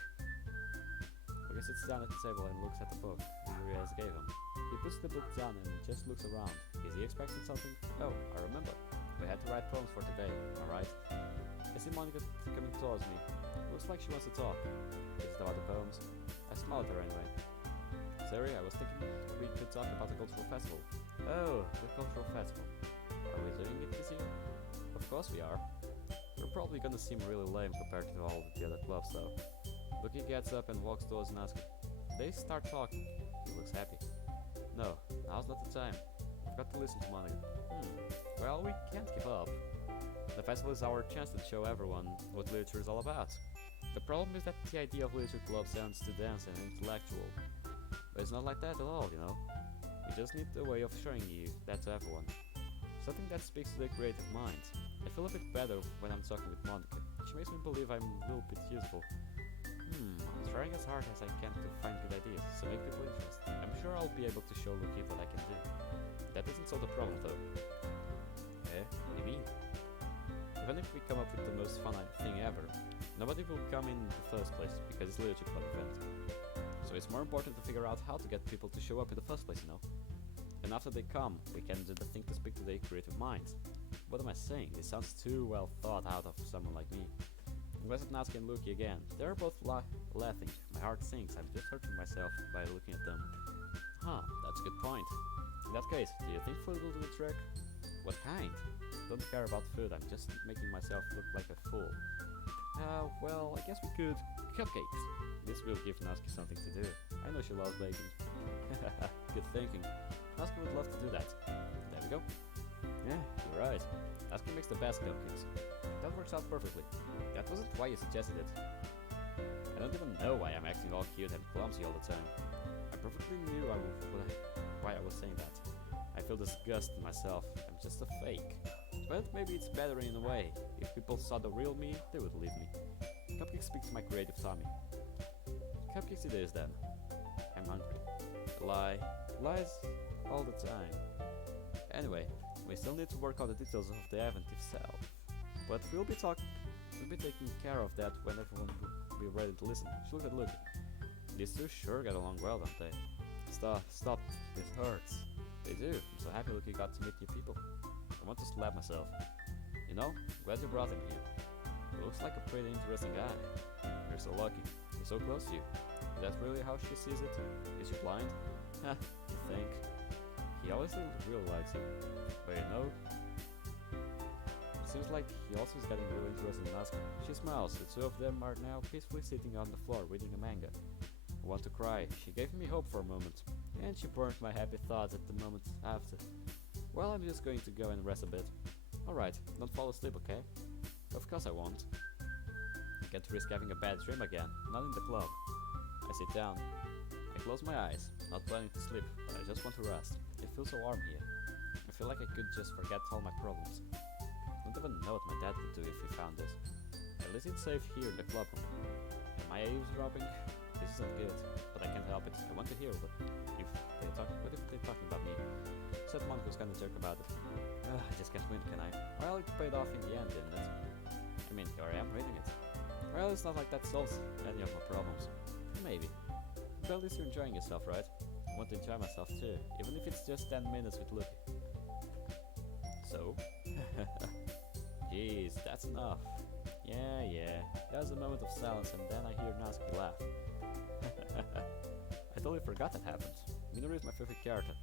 Lucky sits down at the table and looks at the book Yuri has gave him. He puts the book down and just looks around. Is he expecting something? Oh, I remember. We had to write poems for today, alright? I see Monica coming towards me. Looks like she wants to talk. Is it about the poems? I smile at her anyway. Sorry, I was thinking we could talk about the cultural festival. Oh, the cultural festival. Are we doing it this year? Of course we are. We're probably gonna seem really lame compared to all the other clubs though. Lucky gets up and walks towards Natsuki. They start talking. He looks happy. No, now's not the time. I've got to listen to Monica. Well, we can't give up. The festival is our chance to show everyone what literature is all about. The problem is that the idea of literature club sounds too dense and intellectual. But it's not like that at all, We just need a way of showing you that to everyone. Something that speaks to the creative mind. I feel a bit better when I'm talking with Monica. She makes me believe I'm a little bit useful. I'm trying as hard as I can to find good ideas, so make people interested. I'm sure I'll be able to show Lucky what I can do. That isn't so the problem though. Eh? What do you mean? Even if we come up with the most fun thing ever, nobody will come in the first place because it's literally a club event. So it's more important to figure out how to get people to show up in the first place, you know? And after they come, we can do the thing to speak to their creative minds. What am I saying? This sounds too well thought out of someone like me. I'm glad at Natsuki and Luki again. They're both laughing. My heart sinks. I'm just hurting myself by looking at them. Huh, that's a good point. In that case, do you think food will do the trick? What kind? Don't care about food, I'm just making myself look like a fool. Well, I guess we could... Cupcakes! This will give Natsuki something to do. I know she loves baking. Good thinking. Natsuki would love to do that. There we go. Yeah, you're right. Natsuki makes the best cupcakes. That works out perfectly. That wasn't why you suggested it. I don't even know why I'm acting all cute and clumsy all the time. I perfectly knew why I was saying that. I feel disgust in myself. I'm just a fake. But maybe it's better in a way. If people saw the real me, they would leave me. Cupcakes speaks to my creative tummy. Cupcakes it is then. I'm hungry. Lies all the time. Anyway, we still need to work out the details of the event itself. But we'll be taking care of that when everyone will be ready to listen. She looked at Luki. These two sure get along well, don't they? Stop, this hurts. They do. I'm so happy Luki got to meet new people. I want to slap myself. You know, glad you brought him here. He looks like a pretty interesting guy. You're so lucky. He's so close to you. Is that really how she sees it? Is she blind? Huh, you think? He obviously really likes you. But you know, it seems like he also is getting really interested in Natsuki. She smiles. The two of them are now peacefully sitting on the floor reading a manga. I want to cry. She gave me hope for a moment. And she burned my happy thoughts at the moment after. Well, I'm just going to go and rest a bit. Alright, don't fall asleep, okay? Of course I won't. Can't risk having a bad dream again, not in the club. I sit down. I close my eyes, not planning to sleep, but I just want to rest. It feels so warm here. I feel like I could just forget all my problems. Don't even know what my dad would do if he found this. At least it's safe here in the club room. Am I eavesdropping? This isn't good, but I can't help it. I want to hear what if they're talking about me. Said one who's kinda jerk about it. I just can't win, can I? Well, it paid off in the end, didn't it? I mean, here I am reading it. Well, it's not like that solves any of my problems. Maybe. But at least you're enjoying yourself, right? I want to enjoy myself too, even if it's just 10 minutes with Luki. So? Jeez, that's enough. Yeah. There's a moment of silence and then I hear Natsuki laugh. I totally forgot that happened. Minoru is my favorite character.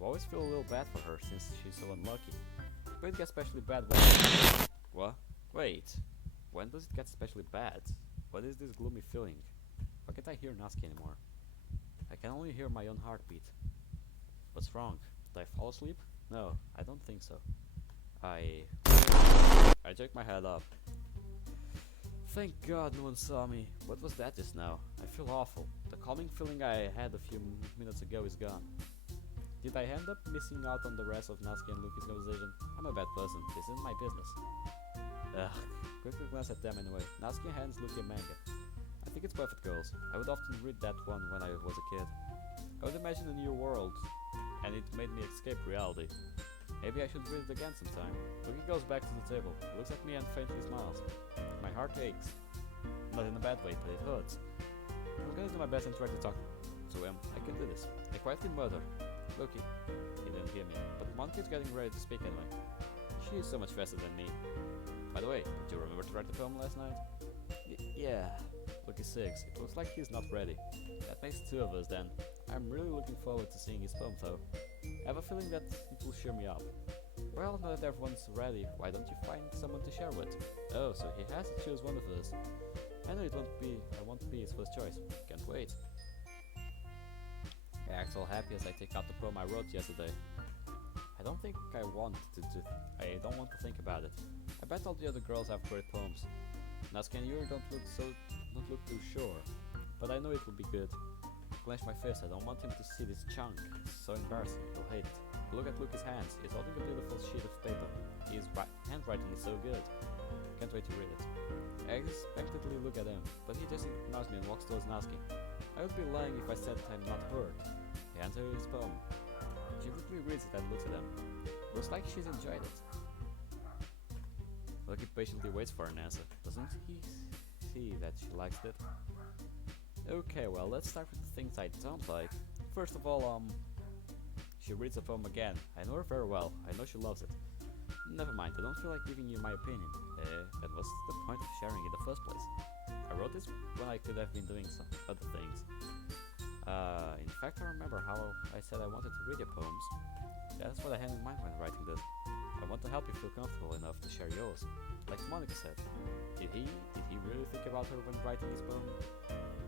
I always feel a little bad for her since she's so unlucky. But it gets especially bad when... What? Wait. When does it get especially bad? What is this gloomy feeling? Why can't I hear Natsuki anymore? I can only hear my own heartbeat. What's wrong? Did I fall asleep? No, I don't think so. I jerked my head up. Thank God no one saw me. What was that just now? I feel awful. The calming feeling I had a few minutes ago is gone. Did I end up missing out on the rest of Natsuki and Luki's conversation? I'm a bad person. This isn't my business. Ugh. Quickly glance at them anyway. Natsuki hands Luki a manga. I think it's Perfect Girls. I would often read that one when I was a kid. I would imagine a new world, and it made me escape reality. Maybe I should read it again sometime. Luki goes back to the table, looks at me and faintly smiles. My heart aches. Not in a bad way, but it hurts. I'm gonna do my best and try to talk to him. I can do this. I quietly mutter. Luki. He didn't hear me, but Monkey's getting ready to speak anyway. She is so much faster than me. By the way, did you remember to write the poem last night? Yeah. Luki 6. It looks like he's not ready. That makes two of us then. I'm really looking forward to seeing his poem though. I have a feeling that it will cheer me up. Well, now that everyone's ready, why don't you find someone to share with? Oh, so he has to choose one of us. I know I won't be his first choice. Can't wait. I act all happy as I take out the poem I wrote yesterday. I don't want to think about it. I bet all the other girls have great poems. Natsuki and Yuri don't look too sure, but I know it will be good. Clench my fist. I don't want him to see this chunk. It's so embarrassing. He'll hate it. Look at Luki's hands. He's holding a beautiful sheet of paper. His handwriting is so good. Can't wait to read it. I expectedly look at him, but he just ignores me and walks towards Natsuki. I would be lying if I said I'm not hurt. He hands her his poem. She quickly reads it and looks at them. Looks like she's enjoyed it. Lucky patiently waits for an answer. Doesn't he see that she likes it? Okay, well, let's start with the things I don't like. First of all, she reads the poem again. I know her very well. I know she loves it. Never mind, I don't feel like giving you my opinion. Then what's the point of sharing in the first place? I wrote this when I could have been doing some other things. In fact, I remember how I said I wanted to read your poems. That's what I had in mind when writing this. I want to help you feel comfortable enough to share yours. Like Monica said. Did he really think about her when writing his poem?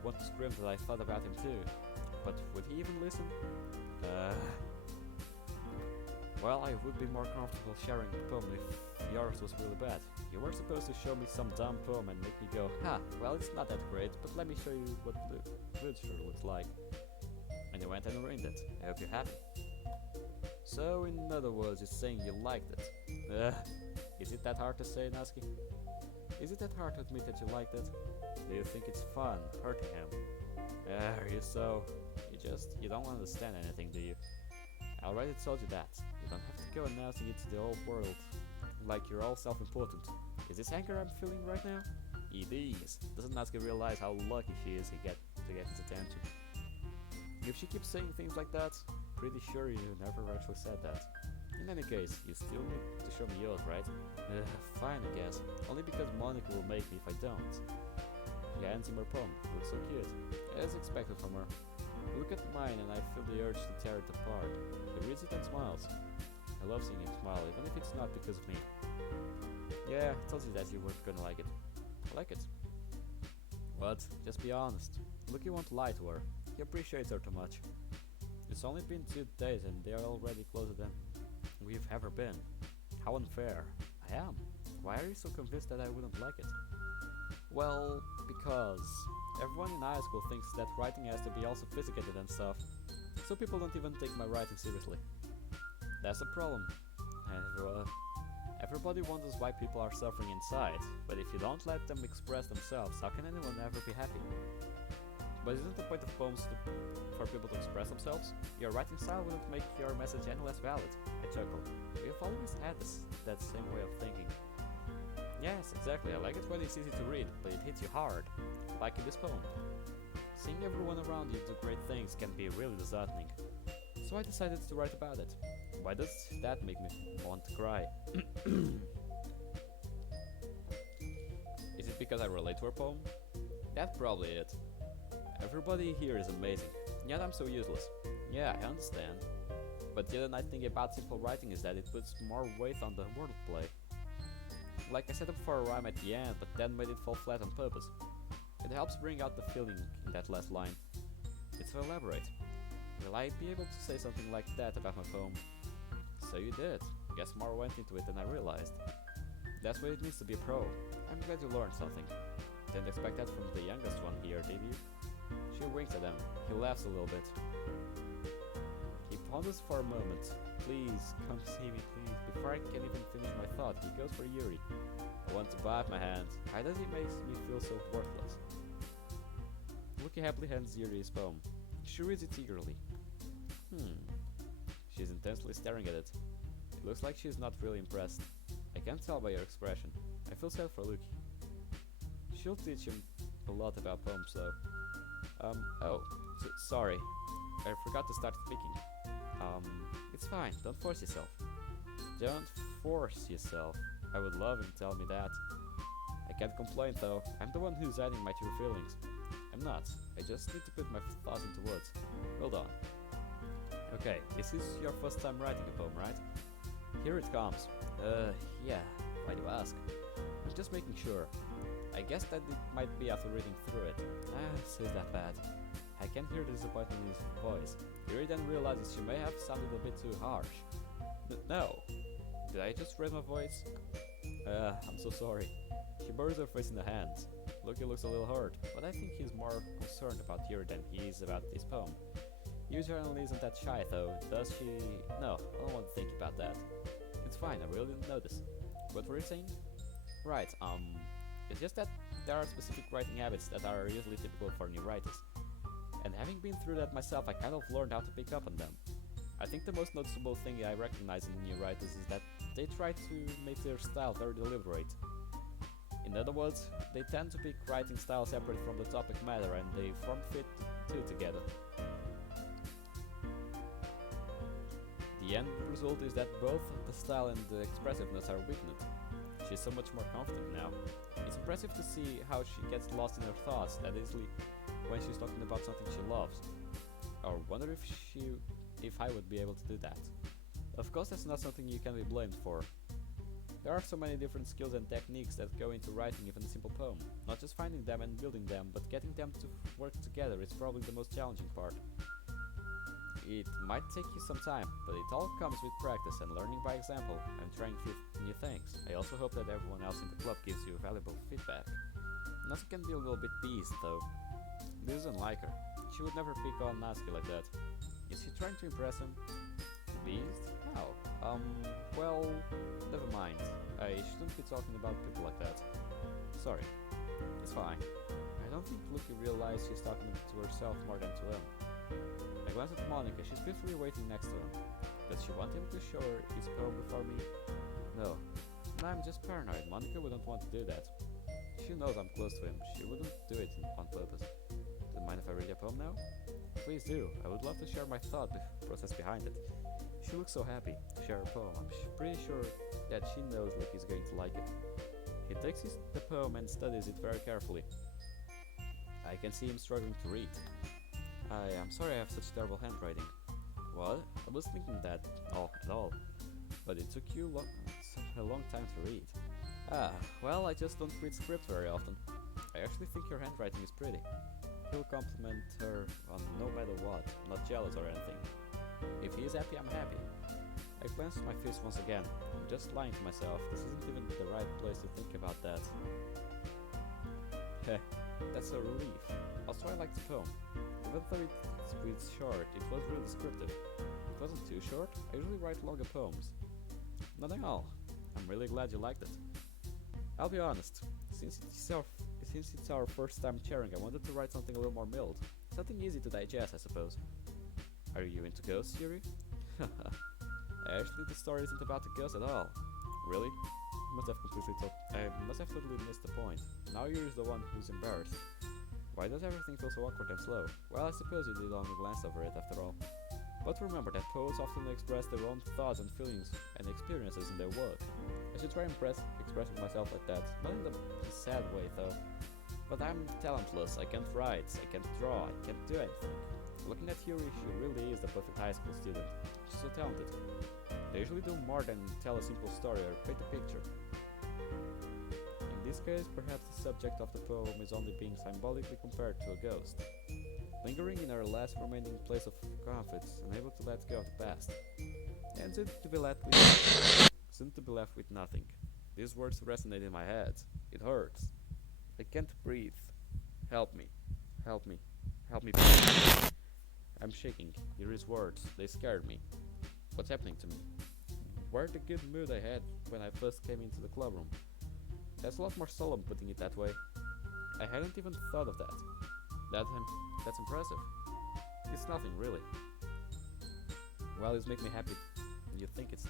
Want to scream that I thought about him too. But would he even listen? Well, I would be more comfortable sharing the poem if yours was really bad. You were supposed to show me some dumb poem and make me go, well, it's not that great, but let me show you what literature looks like. And you went and read it. I hope you're happy. So, in other words, you're saying you liked it. Is it that hard to say, Natsuki? Is it that hard to admit that you liked it? Do you think it's fun hurting him? You don't understand anything, do you? I already told you that. You don't have to go announcing it to the whole world like you're all self-important. Is this anger I'm feeling right now? It is. Doesn't Natsuki realize how lucky she is to get his attention? If she keeps saying things like that, pretty sure you never actually said that. In any case, you still need to show me yours, right? Fine, I guess. Only because Monica will make me if I don't. She hands him her poem. It looks so cute. As expected from her. I look at mine and I feel the urge to tear it apart. He reads it and smiles. I love seeing him smile, even if it's not because of me. Yeah, I told you that you weren't gonna like it. I like it. What? Just be honest. Look, you won't lie to her. He appreciates her too much. It's only been 2 days and they are already closer than we've ever been. How unfair. I am. Why are you so convinced that I wouldn't like it? Well, because everyone in high school thinks that writing has to be all sophisticated and stuff. So people don't even take my writing seriously. That's the problem. Everybody wonders why people are suffering inside, but if you don't let them express themselves, how can anyone ever be happy? But isn't the point of poems for people to express themselves? Your writing style wouldn't make your message any less valid. I chuckle. We've always had that same way of thinking. Yes, exactly. I like it when it's easy to read, but it hits you hard. Like in this poem. Seeing everyone around you do great things can be really disheartening. So I decided to write about it. Why does that make me want to cry? Is it because I relate to her poem? That's probably it. Everybody here is amazing, yet I'm so useless. Yeah, I understand. But the other nice thing about simple writing is that it puts more weight on the wordplay. Like I set up for a rhyme at the end, but then made it fall flat on purpose. It helps bring out the feeling in that last line. It's so elaborate. Will I be able to say something like that about my poem? So you did. Guess more went into it than I realized. That's why it needs to be a pro. I'm glad you learned something. Didn't expect that from the youngest one here, did you? She winks at him. He laughs a little bit. He pauses for a moment. Please, come see me, please. Before I can even finish my thought, he goes for Yuri. I want to bite my hand. Why does he make me feel so worthless? Lucky happily hands Yuri his poem. She reads it eagerly. She's intensely staring at it. It looks like she's not really impressed. I can tell by her expression. I feel sad for Lucky. She'll teach him a lot about poems though. Sorry. I forgot to start speaking. It's fine, don't force yourself. Don't force yourself. I would love him to tell me that. I can't complain though, I'm the one who's hiding my true feelings. I'm not, I just need to put my thoughts into words. Hold on. Okay, this is your first time writing a poem, right? Here it comes. Yeah, why do you ask? I'm just making sure. I guess that it might be after reading through it. So is that bad? I can hear the disappointment in his voice. Yuri then realizes she may have sounded a bit too harsh. No! Did I just raise my voice? I'm so sorry. She buries her face in the hands. Lucky looks a little hurt, but I think he's more concerned about Yuri than he is about this poem. Yuri generally isn't that shy though, does she? No, I don't want to think about that. It's fine, I really didn't notice. What were you saying? Right, it's just that there are specific writing habits that are usually typical for new writers. And having been through that myself, I kind of learned how to pick up on them. I think the most noticeable thing I recognize in the new writers is that they try to make their style very deliberate. In other words, they tend to pick writing style separate from the topic matter and they form-fit the two together. The end result is that both the style and the expressiveness are weakened. She's so much more confident now. It's impressive to see how she gets lost in her thoughts that easily when she's talking about something she loves. I wonder if I would be able to do that. Of course, that's not something you can be blamed for. There are so many different skills and techniques that go into writing even a simple poem. Not just finding them and building them, but getting them to work together is probably the most challenging part. It might take you some time, but it all comes with practice and learning by example and trying new things. I also hope that everyone else in the club gives you valuable feedback. Natsu can be a little bit peeved though. This isn't like her. She would never pick on Natsuki like that. Is he trying to impress him? Beast? How? Well, never mind. I shouldn't be talking about people like that. Sorry. It's fine. I don't think Lucky realized she's talking to herself more than to him. I glanced at Monica. She's peacefully waiting next to him. Does she want him to show her his poem before me? No. I'm just paranoid. Monica wouldn't want to do that. She knows I'm close to him. She wouldn't do it on purpose. Do you mind if I read your poem now? Please do. I would love to share my thought process behind it. She looks so happy to share her poem. I'm pretty sure that she knows Lucky's going to like it. He takes the poem and studies it very carefully. I can see him struggling to read. I'm sorry I have such terrible handwriting. What? I was thinking that at all. But it took you a long time to read. Well, I just don't read scripts very often. I actually think your handwriting is pretty. He'll compliment her on no matter what, not jealous or anything. If he is happy, I'm happy. I clenched my fist once again. I'm just lying to myself. This isn't even the right place to think about that. Heh, that's a relief. Also, I liked the poem. Even though it's short, it was really descriptive. It wasn't too short. I usually write longer poems. Nothing at all. I'm really glad you liked it. I'll be honest. Since it's our first time sharing, I wanted to write something a little more mild. Something easy to digest, I suppose. Are you into ghosts, Yuri? Actually, the story isn't about the ghost at all. Really? I must have totally missed the point. Now Yuri's the one who's embarrassed. Why does everything feel so awkward and slow? Well, I suppose you did only glance over it after all. But remember that poets often express their own thoughts and feelings and experiences in their work. I should try expressing myself like that, not in the sad way though. But I'm talentless, I can't write, I can't draw, I can't do anything. Looking at Yuri, she really is the perfect high school student. She's so talented. They usually do more than tell a simple story or paint a picture. In this case, perhaps the subject of the poem is only being symbolically compared to a ghost, lingering in her last remaining place of comfort, unable to let go of the past, and soon to be left with nothing. These words resonate in my head. It hurts. I can't breathe. Help me. Help me. Help me. I'm shaking. Yuri's words, they scared me. What's happening to me? Where's the good mood I had when I first came into the clubroom? That's a lot more solemn putting it that way. I hadn't even thought of that. That's impressive. It's nothing, really. Well, it's making me happy. You think that.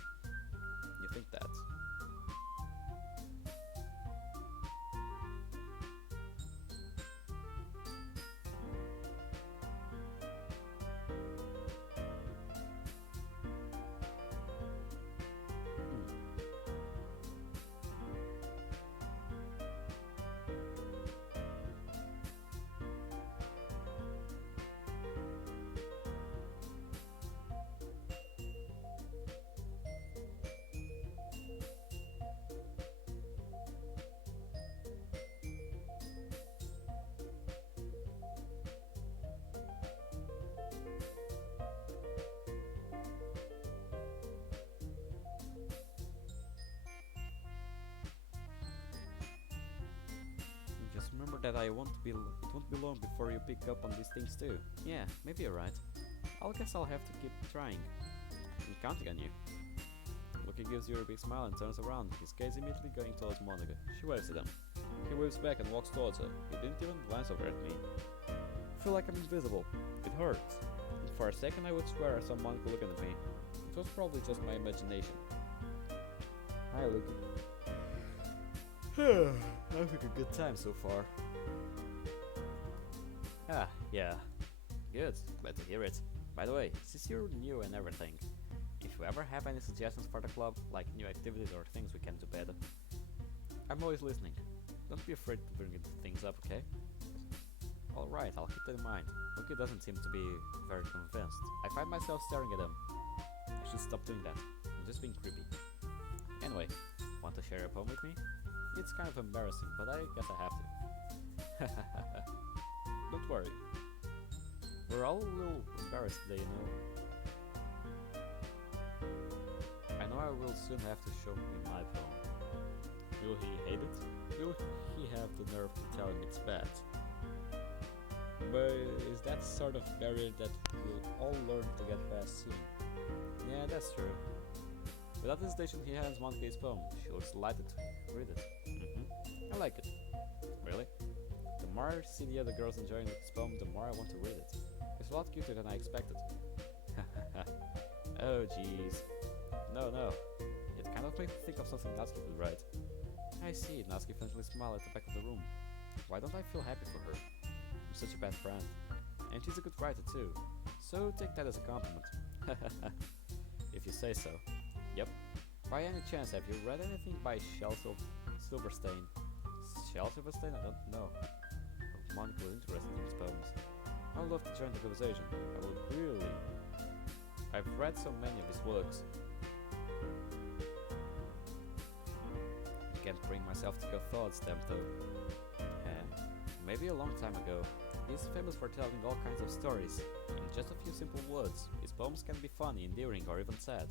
Remember that it won't be long before you pick up on these things too. Yeah, maybe you're right. I guess I'll have to keep trying. I'm counting on you. Lucky gives you a big smile and turns around, his gaze immediately going towards Monica. She waves at him. He waves back and walks towards her. He didn't even glance over at me. I feel like I'm invisible. It hurts. And For a second I would swear I saw Monica looking at me. It was probably just my imagination. Hi, Luke. Having a good time so far. Ah, yeah. Good, glad to hear it. By the way, since you're new and everything, if you ever have any suggestions for the club, like new activities or things we can do better, I'm always listening. Don't be afraid to bring things up, okay? Alright, I'll keep that in mind. Lucky doesn't seem to be very convinced. I find myself staring at him. I should stop doing that. I'm just being creepy. Anyway, want to share a poem with me? It's kind of embarrassing, but I guess I have to. Don't worry. We're all a little embarrassed today, you know. I know I will soon have to show him my poem. Will he hate it? Will he have the nerve to tell him it's bad? But is that sort of barrier that we'll all learn to get past soon? Yeah, that's true. Without hesitation, he hands Monica his poem. She looks delighted to read it. I like it. Really? The more I see the other girls enjoying this poem, the more I want to read it. It's a lot cuter than I expected. Oh jeez. No. It kind of makes me think of something Natsuki would write. I see, Natsuki faintly smiled at the back of the room. Why don't I feel happy for her? I'm such a bad friend. And she's a good writer too. So take that as a compliment. If you say so. Yep. By any chance, have you read anything by Silverstein? Shel Silverstein? I don't know. Monica was interested in his poems. I would love to join the conversation. I would really. I've read so many of his works. I can't bring myself to go towards them though. Maybe a long time ago. He's famous for telling all kinds of stories in just a few simple words. His poems can be funny, endearing, or even sad.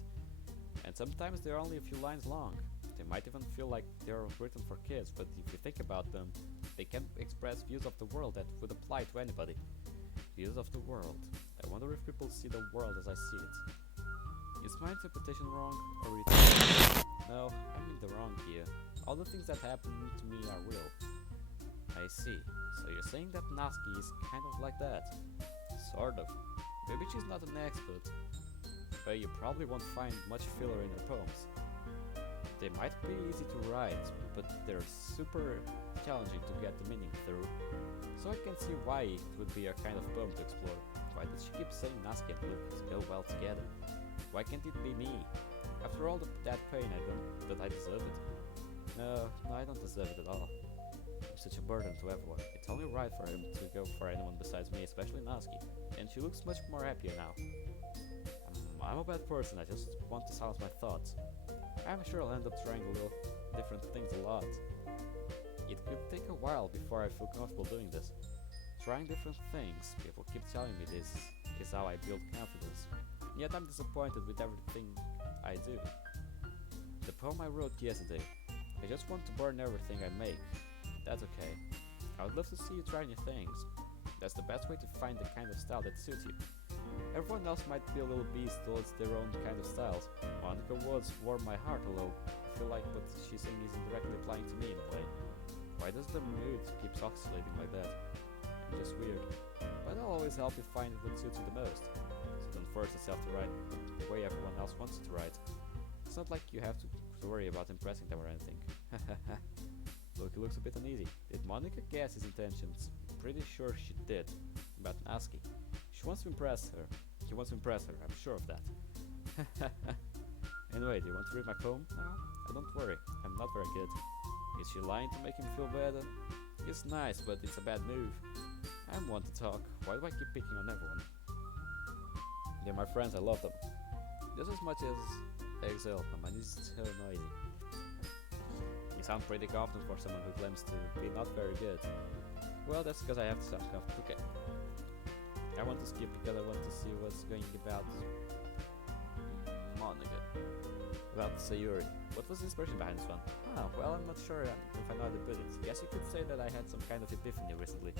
And sometimes they're only a few lines long. They might even feel like they're written for kids, but if you think about them, they can express views of the world that would apply to anybody. Views of the world. I wonder if people see the world as I see it. Is my interpretation wrong, or it... No, I'm in the wrong here. All the things that happen to me are real. I see. So you're saying that Natsuki is kind of like that? Sort of. Maybe she's not an expert, but you probably won't find much filler in her poems. They might be easy to write, but they're super challenging to get the meaning through. So I can see why it would be a kind of poem to explore. Why does she keep saying Natsuki and Luke go well together? Why can't it be me? After all that pain, that I deserve it. No, I don't deserve it at all. I'm such a burden to everyone. It's only right for him to go for anyone besides me, especially Natsuki. And she looks much more happier now. I'm a bad person, I just want to silence my thoughts. I'm sure I'll end up trying different things a lot. It could take a while before I feel comfortable doing this. Trying different things, people keep telling me this is how I build confidence. Yet I'm disappointed with everything I do. The poem I wrote yesterday, I just want to burn everything I make. That's okay. I would love to see you try new things. That's the best way to find the kind of style that suits you. Everyone else might be a little beast towards their own kind of styles. Monica words warm my heart a little. I feel like what she's saying is indirectly applying to me in a way. Why does the mood keep oscillating like that? I'm just weird. But I'll always help you find what suits you the most. So don't force yourself to write the way everyone else wants you to write. It's not like you have to worry about impressing them or anything. Look, it looks a bit uneasy. Did Monica guess his intentions? Pretty sure she did. About Natsuki. She wants to impress her. He wants to impress her, I'm sure of that. Anyway, do you want to read my poem now? Don't worry, I'm not very good. Is she lying to make him feel better? It's nice, but it's a bad move. I'm one to talk. Why do I keep picking on everyone? They're my friends, I love them. Just as much as Exile, my mind is so noisy. You sound pretty confident for someone who claims to be not very good. Well, that's because I have to sound confident. Okay. I want to skip because I want to see what's going about Monica. About Sayuri. What was the inspiration behind this one? Well, I'm not sure if I know how to put it. Guess you could say that I had some kind of epiphany recently.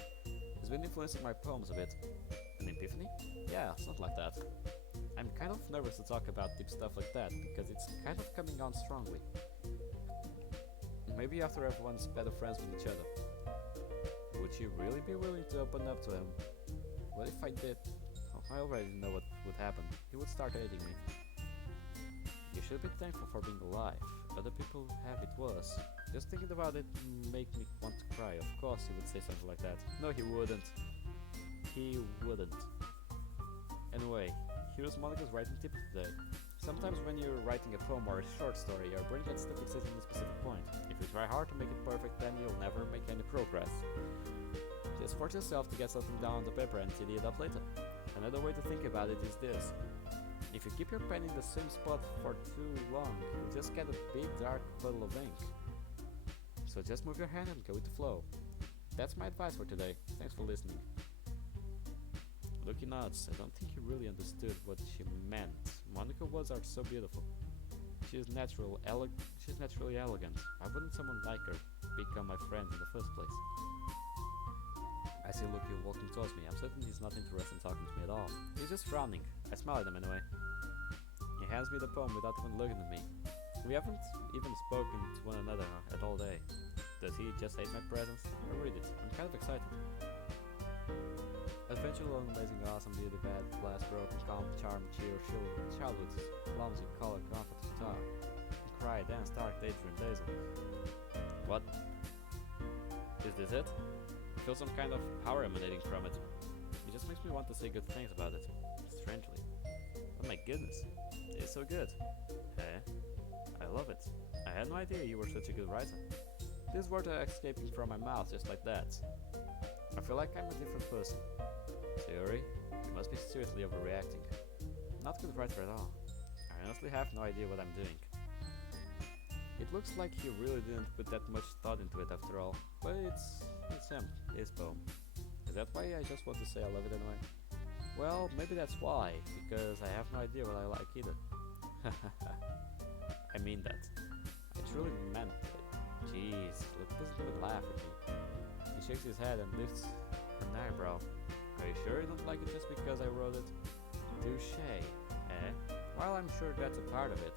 It's been influencing my poems a bit. An epiphany? Yeah, something like that. I'm kind of nervous to talk about deep stuff like that, because it's kind of coming on strongly. Maybe after everyone's better friends with each other. Would she really be willing to open up to him? What if I did? Oh, I already know what would happen. He would start hating me. You should be thankful for being alive. Other people have it worse. Just thinking about it make me want to cry. Of course he would say something like that. No, he wouldn't. He wouldn't. Anyway, here's Monica's writing tip today. Sometimes when you're writing a poem or a short story, your brain gets to fixate on a specific point. If you try hard to make it perfect, then you'll never make any progress. Just force yourself to get something down on the paper and tidy it up later. Another way to think about it is this. If you keep your pen in the same spot for too long, you'll just get a big dark puddle of ink. So just move your hand and go with the flow. That's my advice for today. Thanks for listening. Looky nuts, I don't think you really understood what she meant. Monica words are so beautiful. She's naturally elegant. Why wouldn't someone like her become my friend in the first place? I see Lucky walking towards me. I'm certain he's not interested in talking to me at all. He's just frowning. I smile at him anyway. He hands me the poem without even looking at me. We haven't even spoken to one another at all day. Does he just hate my presence? I read it. I'm kind of excited. Adventure, long, amazing, awesome, beauty, bad, blast, broken, calm, charm, cheer, chill, childhood, clumsy, color, comfort, guitar, cry, dance, dark, daydream, dazzle. What? Is this it? I feel some kind of power emanating from it. It just makes me want to say good things about it. Strangely. Oh my goodness. It's so good. Eh? I love it. I had no idea you were such a good writer. These words are escaping from my mouth just like that. I feel like I'm a different person. Theory, you must be seriously overreacting. Not good writer at all. I honestly have no idea what I'm doing. It looks like he really didn't put that much thought into it after all. But it's him, his poem. Is that why I just want to say I love it anyway? Well, maybe that's why, because I have no idea what I like either. I mean that. I truly meant it. Jeez, look, he doesn't even laugh at me. He shakes his head and lifts an eyebrow. Are you sure you don't like it just because I wrote it? Touché, eh? Well, I'm sure that's a part of it.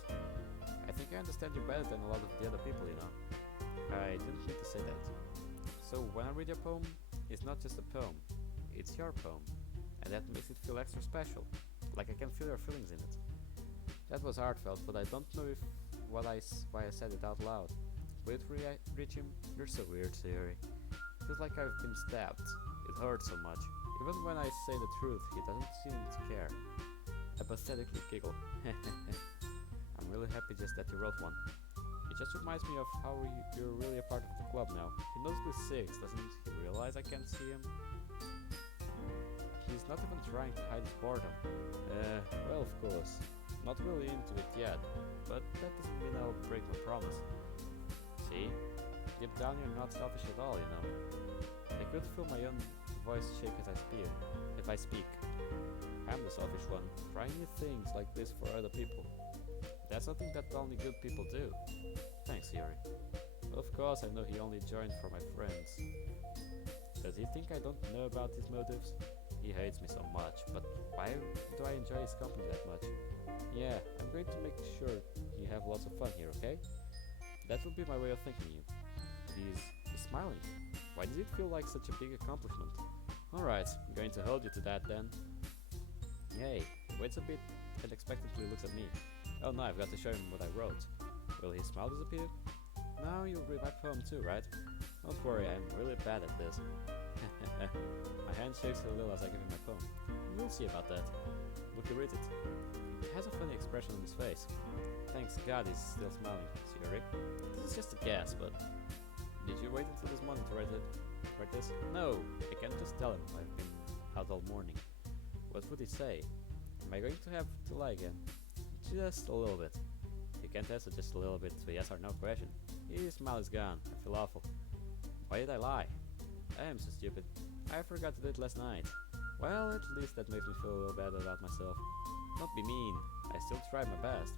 I think I understand you better than a lot of the other people, you know. I didn't mean to say that. So when I read your poem, it's not just a poem, it's your poem. And that makes it feel extra special, like I can feel your feelings in it. That was heartfelt, but I don't know if why I said it out loud. Will it reach him? You're so weird, Theory. Feels like I've been stabbed. It hurts so much. Even when I say the truth, he doesn't seem to care. I pathetically giggle. I'm really happy just that you wrote one. It just reminds me of how you're really a part of the club now. He knows we're 6, doesn't he realize I can't see him? He's not even trying to hide his boredom. Well, of course. Not really into it yet, but that doesn't mean I'll break my promise. See? Deep down you're not selfish at all, you know. I could feel my own voice shake as I speak. I'm the selfish one, trying new things like this for other people. That's something that only good people do. Thanks, Yuri. Of course I know he only joined for my friends. Does he think I don't know about his motives? He hates me so much, but why do I enjoy his company that much? Yeah, I'm going to make sure you have lots of fun here, okay? That will be my way of thanking you. He's smiling. Why does it feel like such a big accomplishment? Alright, I'm going to hold you to that then. Yay, he waits a bit and expectantly looks at me. Oh no, I've got to show him what I wrote. Will his smile disappear? Now you'll read my poem too, right? Don't worry, I'm really bad at this. My hand shakes a little as I give him my poem. We'll see about that. Look, he reads it. He has a funny expression on his face. Thanks God he's still smiling, Yuri. This is just a guess, but... Did you wait until this morning to write this? No, I can't just tell him. I've been out all morning. What would he say? Am I going to have to lie again? Just a little bit. He can't answer just a little bit to a yes or no question. His smile is gone. I feel awful. Why did I lie? I am so stupid. I forgot to do it last night. Well, at least that makes me feel a little better about myself. Don't be mean. I still tried my best.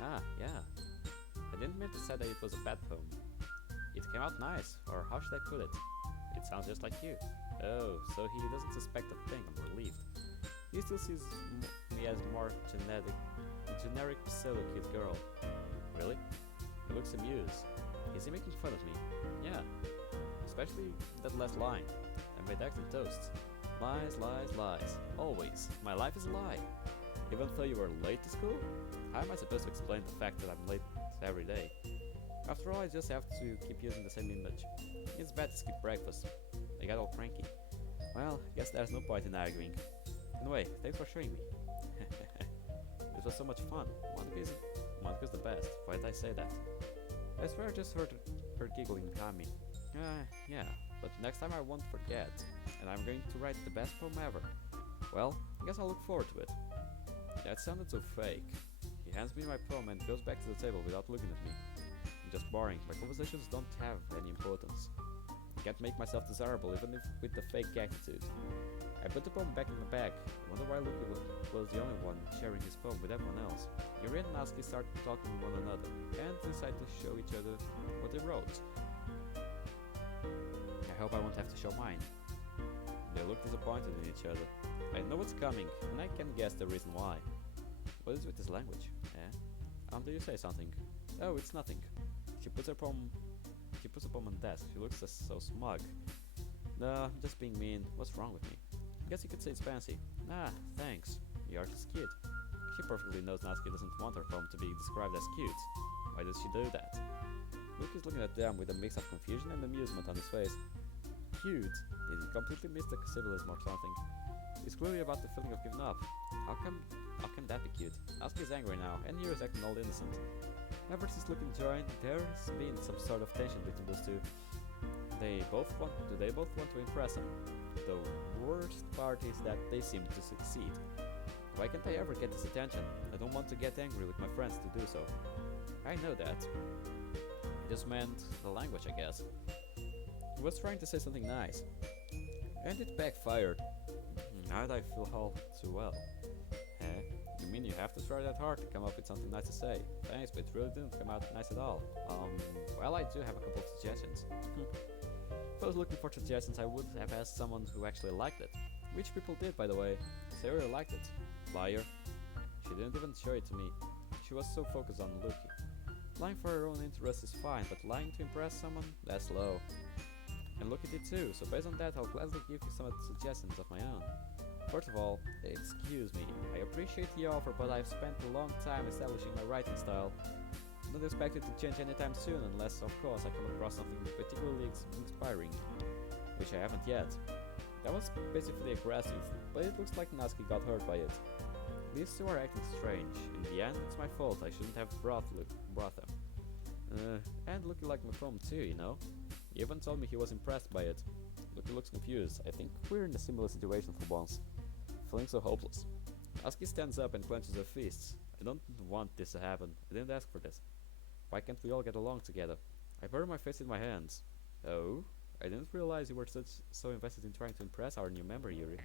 Ah, yeah. I didn't mean to say that it was a bad poem. It came out nice, or how should I put it? It sounds just like you. Oh, so he doesn't suspect a thing. I'm relieved. He still sees me as more generic pseudo-cute girl. Really? He looks amused. Is he making fun of me? Yeah. Especially that last line. I made excellent toast. Lies, lies, lies. Always. My life is a lie. Even though you were late to school? How am I supposed to explain the fact that I'm late every day? After all, I just have to keep using the same image. It's bad to skip breakfast. I got all cranky. Well, guess there's no point in arguing. Anyway, thanks for showing me. This was so much fun. Monica's the best. Why did I say that? I swear I just heard her giggling behind me. Yeah, but next time I won't forget. And I'm going to write the best poem ever. Well, I guess I'll look forward to it. That sounded so fake. He hands me my poem and goes back to the table without looking at me. I'm just boring. My conversations don't have any importance. I can't make myself desirable even if with the fake attitude. I put the poem back in the bag. I wonder why Lucky was the only one sharing his poem with everyone else. Yuri and Natsuki start talking to one another and decide to show each other what they wrote. I hope I won't have to show mine. They look disappointed in each other. I know what's coming, and I can guess the reason why. What is with this language? Do you say something? Oh, it's nothing. She puts her poem on the desk. She looks so smug. No, I'm just being mean. What's wrong with me? Guess you could say it's fancy. Ah, thanks. The artist is cute. She perfectly knows Natsuki doesn't want her poem to be described as cute. Why does she do that? Luke is looking at them with a mix of confusion and amusement on his face. Cute? Did he completely miss the symbolism or something? He's clearly about the feeling of giving up. How can that be cute? Natsuki is angry now, and Yuri is acting all innocent. Ever since Luke joined, there's been some sort of tension between those two. Do they both want to impress him? The worst part is that they seem to succeed. Why can't I ever get this attention? I don't want to get angry with my friends to do so. I know that. I just meant the language, I guess. He was trying to say something nice. And it backfired. Now that I feel all too well. You mean you have to try that hard to come up with something nice to say? Thanks, but it really didn't come out nice at all. Well, I do have a couple of suggestions. If I was looking for suggestions, I would have asked someone who actually liked it. Which people did, by the way. Sarah liked it. Liar. She didn't even show it to me. She was so focused on Lucky. Lying for her own interest is fine, but lying to impress someone? That's low. And look at it too, so based on that I'll gladly give you some suggestions of my own. First of all, excuse me, I appreciate the offer, but I've spent a long time establishing my writing style. Don't expect it to change anytime soon unless, of course, I come across something particularly inspiring, which I haven't yet. That was basically aggressive, but it looks like Natsuki got hurt by it. These two are acting strange. In the end, it's my fault, I shouldn't have brought them. And looking like my phone too, you know? He even told me he was impressed by it. Lucky looks confused. I think we're in a similar situation for once. Feeling so hopeless. Natsuki stands up and clenches her fists. I don't want this to happen. I didn't ask for this. Why can't we all get along together? I bury my face in my hands. Oh? I didn't realize you were so invested in trying to impress our new member, Yuri.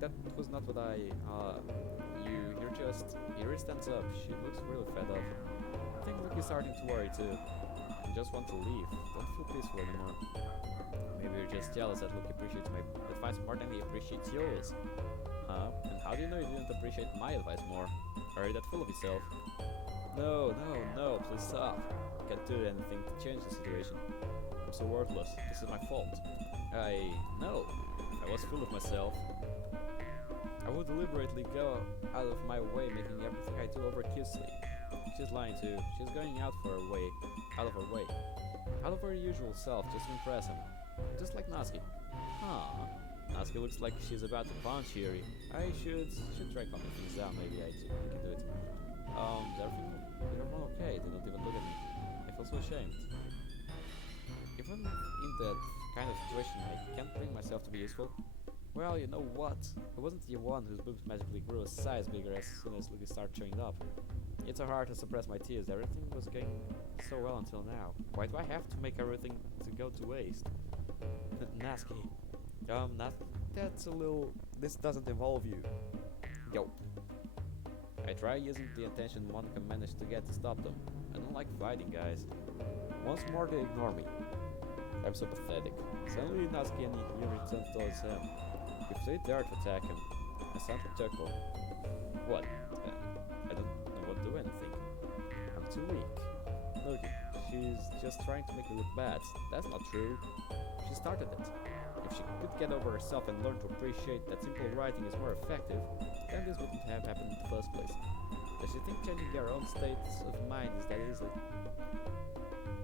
That was not what I... You're just... Yuri stands up. She looks really fed up. I think Lucky's starting to worry too. I just want to leave. Don't feel peaceful anymore. Maybe you're just jealous that Lucky appreciates my advice more than he appreciates yours. Huh? And how do you know you didn't appreciate my advice more? Are you that full of yourself? No, please stop. I can't do anything to change the situation. I'm so worthless. This is my fault. I know. I was full of myself. I would deliberately go out of my way, making everything I do over cutesy. She's lying too. She's going out of her usual self, just to impress him. Just like Natsuki. Natsuki looks like she's about to punch Yuri. I should try calming things down. Maybe we can do it. Is everyone okay? They don't even look at me. I feel so ashamed. Even in that kind of situation, I can't bring myself to be useful. Well, you know what? I wasn't the one whose boobs magically grew a size bigger as soon as Lucky started showing up. It's so hard to suppress my tears. Everything was going so well until now. Why do I have to make everything to go to waste? Natsuki. That's a little... This doesn't involve you. Yo. I try using the attention Monica managed to get to stop them. I don't like fighting, guys. Once more they ignore me. I'm so pathetic. Suddenly Natsuki and Yuri turn towards him. If they dare to attack him, I start to chuckle. What? I don't know what to do anything. I'm too weak. Look, she's just trying to make me look bad. That's not true. She started it. If she could get over herself and learn to appreciate that simple writing is more effective, then this wouldn't have happened in the first place. Does she think changing your own states of mind is that easy?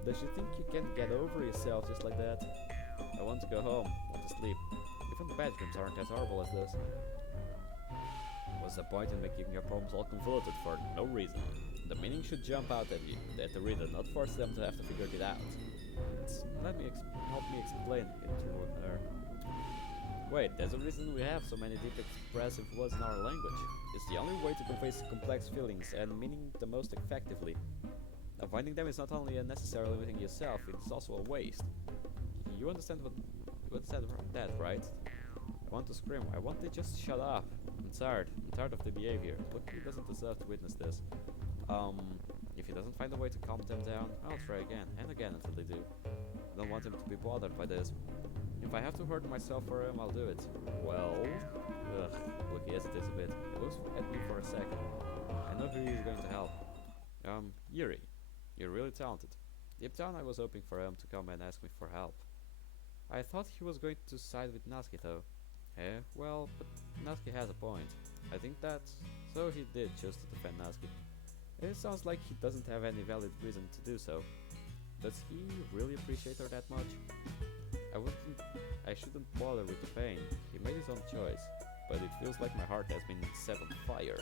Does she think you can get over yourself just like that? I want to go home, want to sleep. Even bedrooms aren't as horrible as this. What's the point in making your poems all convoluted for no reason? The meaning should jump out at the reader, not force them to have to figure it out. Help me explain it to her. Wait, there's a reason we have so many deep expressive words in our language. It's the only way to convey complex feelings and meaning the most effectively. Avoiding them is not only unnecessarily limiting yourself, it's also a waste. You understand what said that, right? I want to scream. I want to just shut up. I'm tired of the behavior. Look, he doesn't deserve to witness this. If he doesn't find a way to calm them down, I'll try again and again until they do. I don't want him to be bothered by this. If I have to hurt myself for him, I'll do it. Well... look, he hesitates a bit. He looks at me for a second. I know who he is going to help. Yuri. You're really talented. Deep down I was hoping for him to come and ask me for help. I thought he was going to side with Natsuki though. Well, but Natsuki has a point. I think that... So he did choose to defend Natsuki. It sounds like he doesn't have any valid reason to do so. Does he really appreciate her that much? I shouldn't bother with the pain. He made his own choice, but it feels like my heart has been set on fire.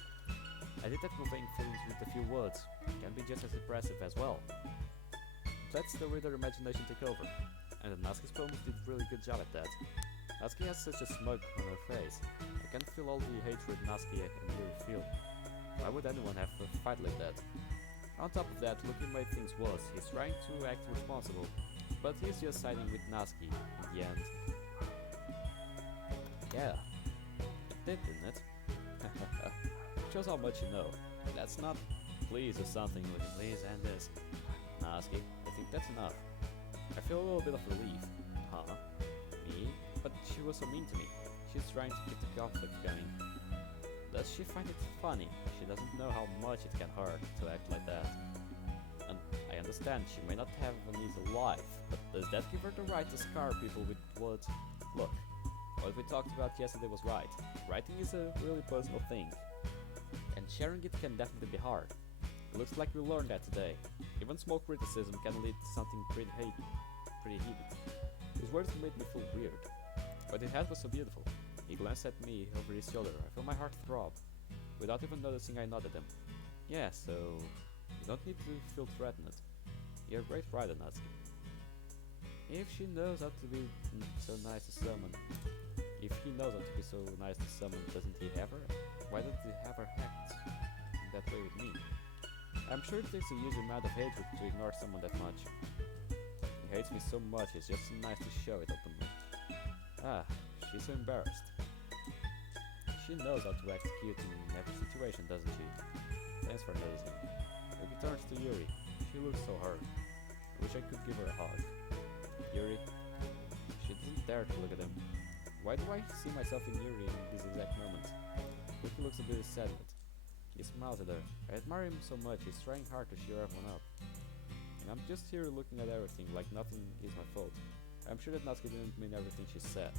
I did that conveying feelings with a few words. It can be just as impressive as well. Let's the reader imagination take over. And Natsuki's poems did a really good job at that. Natsuki has such a smug on her face. I can feel all the hatred Natsuki and Yuri feel. Why would anyone have a fight like that? On top of that, looking made things worse. He's trying to act responsible, but he's just siding with Natsuki in the end. Yeah, it did, didn't it? Shows how much you know. That's not please or something like please and this. Natsuki, I think that's enough. I feel a little bit of relief. Huh? Me? But she was so mean to me. She's trying to keep the conflict going. Does she find it funny? She doesn't know how much it can hurt to act like that. And I understand she may not have an easy life, but does that give her the right to scar people with words? Look, what we talked about yesterday was right. Writing is a really personal thing, and sharing it can definitely be hard. It looks like we learned that today. Even small criticism can lead to something pretty heated. His words made me feel weird, but his head was so beautiful. He glanced at me over his shoulder. I felt my heart throb. Without even noticing, I nodded him. Yeah, so you don't need to feel threatened. You're a great writer, Natsuki. If she knows how to be so nice to someone, doesn't he have her? Why doesn't he have her act that way with me? I'm sure it takes a huge amount of hatred to ignore someone that much. He hates me so much, it's just so nice to show it openly. Ah, she's so embarrassed. She knows how to act cute in every situation, doesn't she? Thanks for noticing. Yuki turns to Yuri. She looks so hurt. I wish I could give her a hug. Yuri. She doesn't dare to look at him. Why do I see myself in Yuri in this exact moment? Yuki looks a bit saddened. He smiles at her. I admire him so much, he's trying hard to cheer everyone up. And I'm just here looking at everything like nothing is my fault. I'm sure that Natsuki didn't mean everything she said.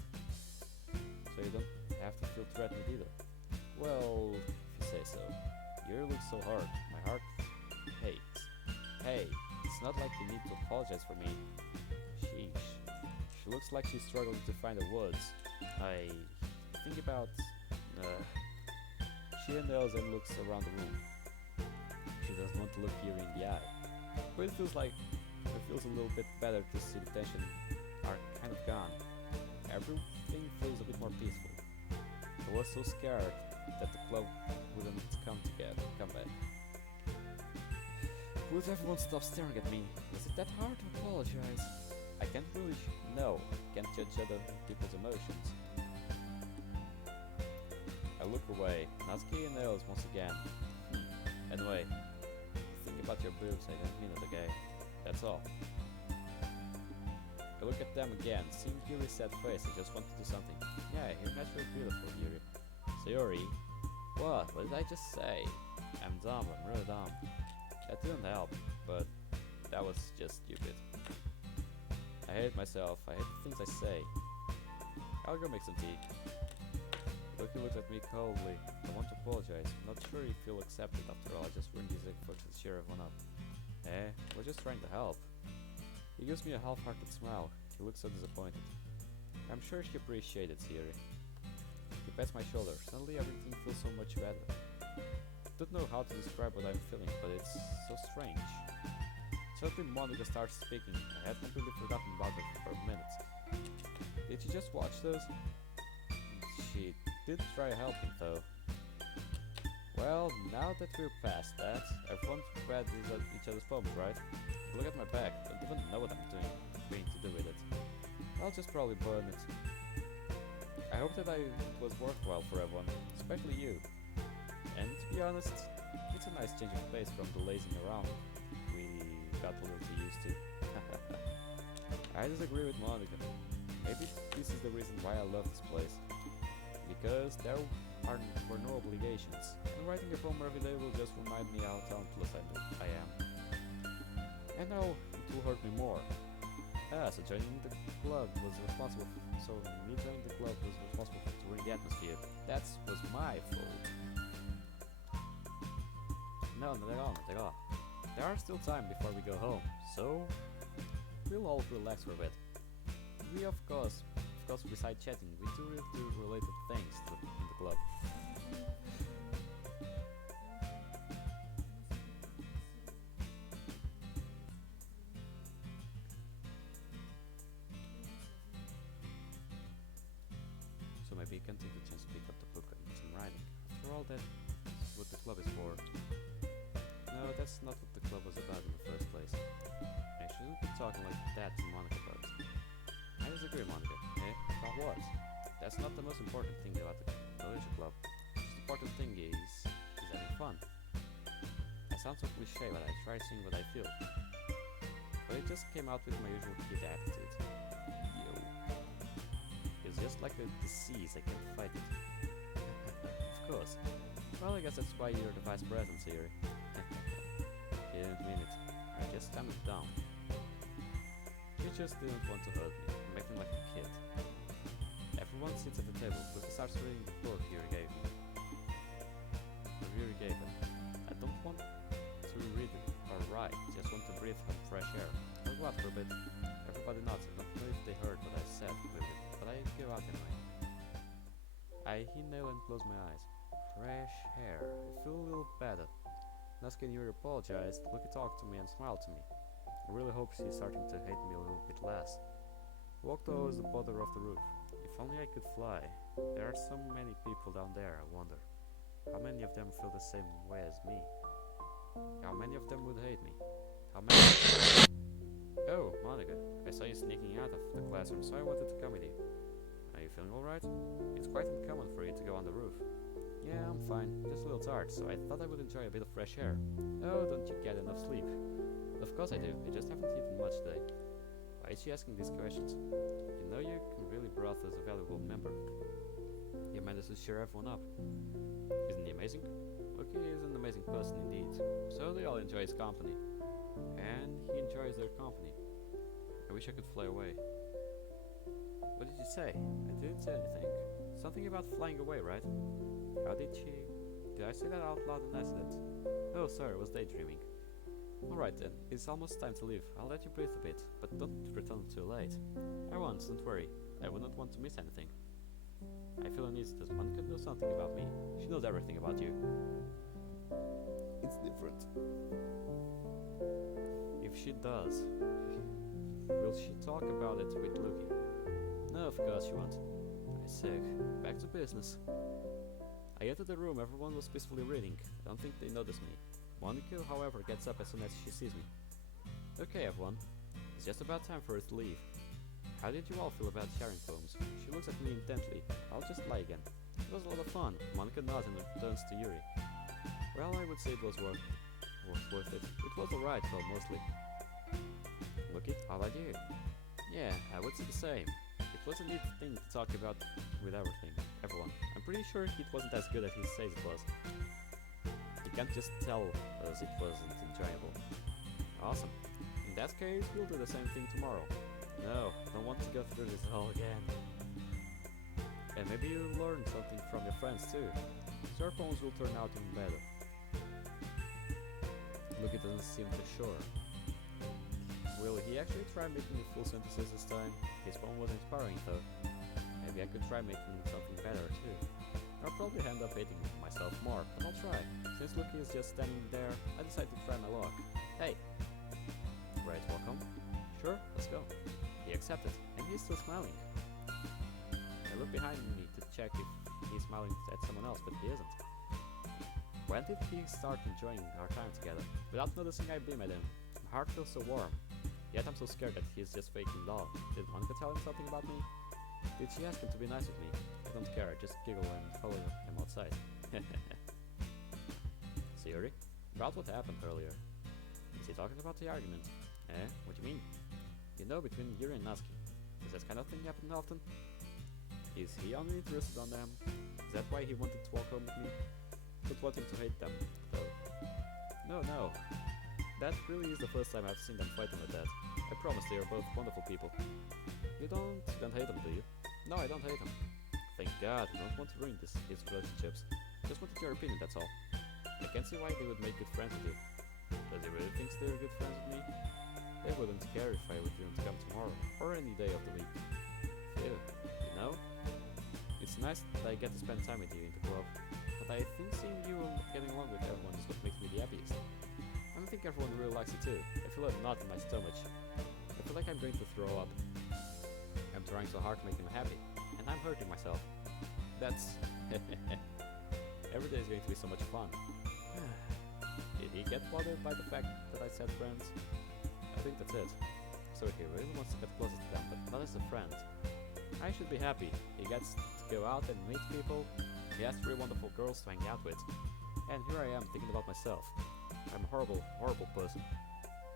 So you don't have to feel threatened either. Well, if you say so. Yuri looks so hard. My heart hates. Hey, it's not like you need to apologize for me. Sheesh. She looks like she's struggling to find the words. I think about... She inhales and looks around the room. She doesn't want to look Yuri in the eye. But it feels a little bit better to see the tension are kind of gone. Everything feels a bit more peaceful. I was so scared that the club wouldn't come back. Would everyone stop staring at me? Is it that hard to apologize? I can't really can't judge other people's emotions. I look away. Natsuki inhales once again. Anyway, think about your boobs, I didn't mean it, okay? That's all. I look at them again, seeing Yuri's sad face, I just want to do something. Yeah, you're naturally beautiful, Yuri. Sayori? What did I just say? I'm dumb, I'm really dumb. That didn't help, but that was just stupid. I hate myself, I hate the things I say. I'll go make some tea. Loki looked at me coldly. I want to apologize. Not sure if you'll accept it after all. I just ruined his effort to cheer everyone up. We're just trying to help. He gives me a half-hearted smile. He looks so disappointed. I'm sure she appreciated Siri. He pats my shoulder. Suddenly everything feels so much better. Don't know how to describe what I'm feeling, but it's so strange. Suddenly Monica starts speaking. I had completely forgotten about her for a minute. Did you just watch those? She did try helping though. Well, now that we're past that, everyone's read each other's poems, right? Look at my back, don't even know what I'm going to do with it. I'll just probably burn it. I hope that it was worthwhile for everyone, especially you. And to be honest, it's a nice change of pace from the lazing around we got a little too used to. I disagree with Monica. Maybe this is the reason why I love this place. Because there were no obligations, and writing a poem every day will just remind me how talentless I am. And now it will hurt me more. So joining the club was responsible for ruining the atmosphere. That was my fault. No, not at all. There are still time before we go home, so we'll all relax for a bit. We of course, beside chatting, we do related things in the club. So maybe you can take the chance to pick up the book and do some writing. After all, that's what the club is for. No, that's not what the club was about in the first place. I shouldn't be talking like that to Monica about it. I disagree, Monica. About what? That's not the most important thing about the literature club. The most important thing is having fun. I sound so cliche, but I try saying what I feel. But it just came out with my usual kid attitude. Yo. It's just like a disease, I can't fight it. Of course. Well, I guess that's why you're the vice president here. He didn't mean it. I just tammed it down. She just didn't want to hurt me, making like a kid. Everyone sits at the table, but he starts reading the book Yuri gave me. Yuri gave him. I don't want to read it or write, just want to breathe some fresh air. I'll go out for a bit. Everybody nods. I don't know if they heard what I said clearly, but I give out anyway. I inhale and close my eyes. Fresh air. I feel a little better. Asking Yuri apologized, Lucky talked to me and smiled to me. I really hope she's starting to hate me a little bit less. I walked towards the border of the roof. If only I could fly. There are so many people down there, I wonder. How many of them feel the same way as me? How many of them would hate me? How many? Oh, Monica, I saw you sneaking out of the classroom, so I wanted to come with you. Are you feeling alright? It's quite uncommon for you to go on the roof. Yeah, I'm fine, just a little tired, so I thought I would enjoy a bit of fresh air. Oh, don't you get enough sleep? Of course I do, I just haven't eaten much today. Why is she asking these questions? You know you can really brought us a valuable member. You managed to cheer everyone up. Isn't he amazing? Loki is an amazing person indeed, so they all enjoy his company. And he enjoys their company. I wish I could fly away. What did you say? I didn't say anything. Something about flying away, right? How did she... Did I say that out loud in accident? Oh, sorry, I was daydreaming. Alright then, it's almost time to leave. I'll let you breathe a bit, but don't return too late. I won't, don't worry. I would not want to miss anything. I feel uneasy that one can know something about me. She knows everything about you. It's different. If she does, will she talk about it with Lucky? No, of course she won't. I sick. Back to business. I entered the room, everyone was peacefully reading. I don't think they noticed me. Monica, however, gets up as soon as she sees me. Okay, everyone. It's just about time for us to leave. How did you all feel about sharing poems? She looks at me intently. I'll just lie again. It was a lot of fun. Monica nods and returns to Yuri. Well, I would say it was worth it. It was alright, though, mostly. Lucky, how about you? Yeah, I would say the same. It was a neat thing to talk about with everyone. I'm pretty sure it wasn't as good as he says it was. You can't just tell us it wasn't enjoyable. Awesome. In that case, we'll do the same thing tomorrow. No, don't want to go through this all again. maybe you learn something from your friends too. So your poems will turn out even better. Lucky doesn't seem too sure. Will he actually try making the full sentences this time? His poem was inspiring though. Maybe I could try making something better too. I'll probably end up hating myself more, but I'll try. Since Lucky is just standing there, I decide to try my luck. Hey! Right, welcome? Sure, let's go. He accepted, and he's still smiling. I look behind me to check if he's smiling at someone else, but he isn't. When did he start enjoying our time together? Without noticing, I beam at him. My heart feels so warm. Yet I'm so scared that he's just faking it all. Did Monica tell him something about me? Did she ask him to be nice with me? I don't care, I just giggle and follow him outside. Sayori? About what happened earlier. Is he talking about the argument? Eh? What do you mean? You know, between Yuri and Natsuki. Does that kind of thing happen often? Is he only interested on them? Is that why he wanted to walk home with me? Not wanting to hate them, though. No. That really is the first time I've seen them fighting like that. I promise they are both wonderful people. You don't hate them, do you? No, I don't hate them. Thank God, I don't want to ruin his relationships. Just wanted your opinion, that's all. I can't see why they would make good friends with you. Does he really think they're good friends with me? They wouldn't care if I wouldn't come tomorrow, or any day of the week. Ew, you know? It's nice that I get to spend time with you in the club, but I think seeing you getting along with everyone is what makes me the happiest. I don't think everyone really likes it too. I feel a knot in my stomach. I feel like I'm going to throw up. I'm trying so hard to make him happy, and I'm hurting myself. That's... Every day is going to be so much fun. Did he get bothered by the fact that I said friends? I think that's it. So he really wants to get closer to them, but not as a friend. I should be happy. He gets to go out and meet people. He has 3 wonderful girls to hang out with. And here I am thinking about myself. I'm a horrible, horrible person.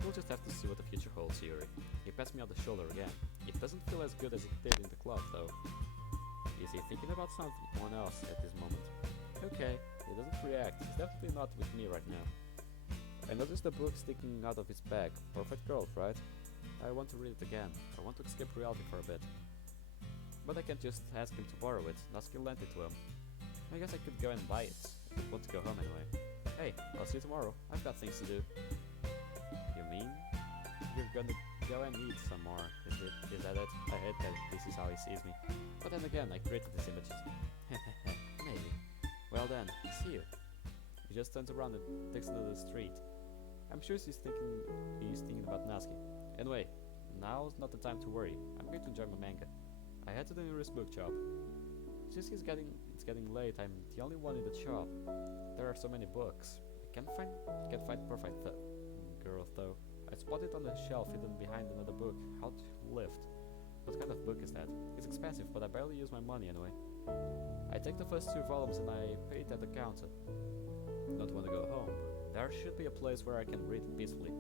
We'll just have to see what the future holds, Yuri. He pats me on the shoulder again. It doesn't feel as good as it did in the club, though. Is he thinking about someone else at this moment? Okay, he doesn't react. He's definitely not with me right now. I noticed the book sticking out of his bag. Perfect Girl, right? I want to read it again. I want to escape reality for a bit. But I can't just ask him to borrow it. Natsuki lent it to him. I guess I could go and buy it. I want to go home anyway. Hey, I'll see you tomorrow. I've got things to do. You mean? You're gonna go and eat some more, is that it? I hate that this is how he sees me. But then again, I created these images. Maybe. Well then, see you. He just turns around and takes another street. I'm sure he's thinking about Natsuki. Anyway, now's not the time to worry. I'm going to enjoy my manga. I head to the nearest book shop. Since it's getting late, I'm the only one in the shop. There are so many books. I can't find Perfect Girl though. I spot it on the shelf hidden behind another book, How to Lift. What kind of book is that? It's expensive, but I barely use my money anyway. I take the first 2 volumes and I pay it at the counter. Don't want to go home. There should be a place where I can read it peacefully.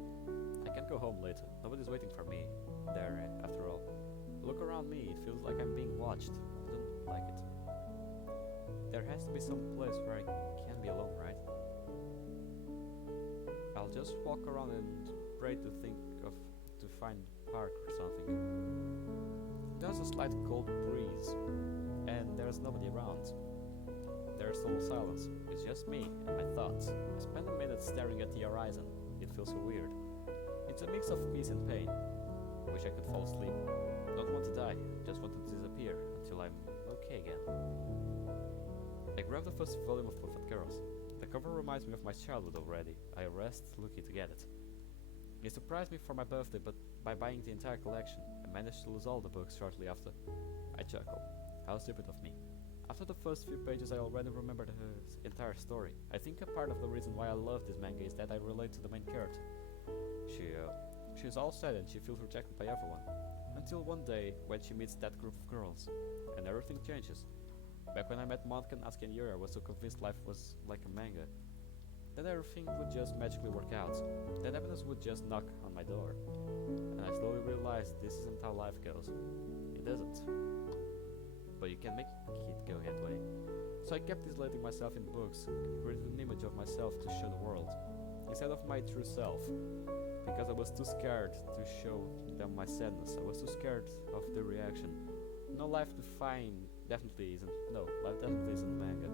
I can't go home later. Nobody's waiting for me there, after all. Look around me, it feels like I'm being watched. I don't like it. There has to be some place where I can be alone, right? I'll just walk around and pray to find a park or something. There's a slight cold breeze, and there's nobody around. There's total silence. It's just me and my thoughts. I spend a minute staring at the horizon. It feels so weird. It's a mix of peace and pain. I wish I could fall asleep. Don't want to die, just want to disappear until I'm okay again. I grab the first volume of Perfect Girls. The cover reminds me of my childhood already. I rest looking to get it. He surprised me for my birthday, but by buying the entire collection, I managed to lose all the books shortly after. I chuckle. How stupid of me. After the first few pages I already remember the entire story. I think a part of the reason why I love this manga is that I relate to the main character. She's all sad and she feels rejected by everyone. Until one day, when she meets that group of girls. And everything changes. Back when I met Monica, Natsuki and Yuri, I was so convinced life was like a manga. That everything would just magically work out. That happiness would just knock on my door. And I slowly realized this isn't how life goes. It isn't. But you can make it go that way. So I kept isolating myself in books, created an image of myself to show the world, instead of my true self. Because I was too scared to show them my sadness. I was too scared of the reaction. No life definitely isn't. No, life definitely isn't manga.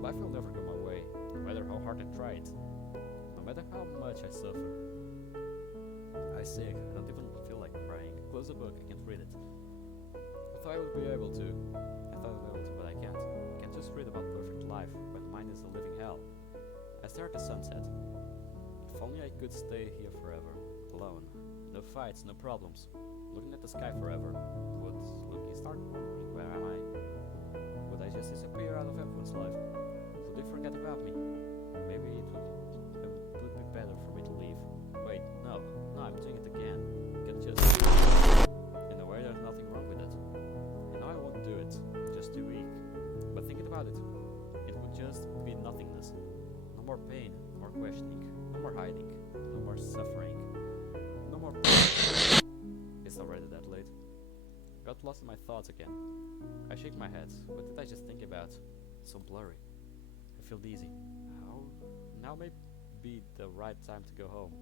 Life will never go my way, no matter how hard I try it. No matter how much I suffer. I sick, I don't even feel like crying. Close the book, I can't read it. I thought I would be able to. But I can't. I can't just read about perfect life when mine is a living hell. I stare at the sunset. If only I could stay here forever, alone. No fights, no problems. Looking at the sky forever. Would Lucky start wondering where am I? Would I just disappear out of everyone's life? Would they forget about me? Maybe it would be better for me to leave. Wait, no, I'm doing it again. I can just... In a way, there's nothing wrong with it. I know I won't do it, just too weak. But thinking about it, it would just be nothingness. No more pain, no more questioning, no more hiding, no more suffering, no more... It's already that late. Got lost in my thoughts again. I shake my head. What did I just think about? It's so blurry. I feel dizzy. Now may be the right time to go home.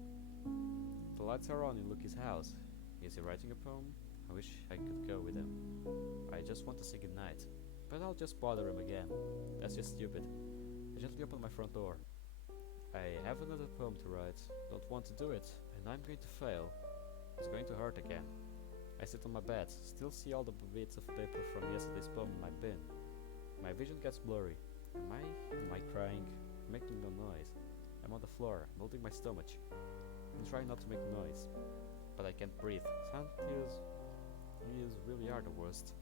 The lights are on in Lucky's house. Is he writing a poem? I wish I could go with him. I just want to say goodnight. But I'll just bother him again. That's just stupid. I gently open my front door. I have another poem to write. Don't want to do it, and I'm going to fail. It's going to hurt again. I sit on my bed, still see all the bits of paper from yesterday's poem in my bin. My vision gets blurry. Am I crying? Making no noise. I'm on the floor, I'm holding my stomach. I'm trying not to make noise. But I can't breathe. Sound tears really are the worst.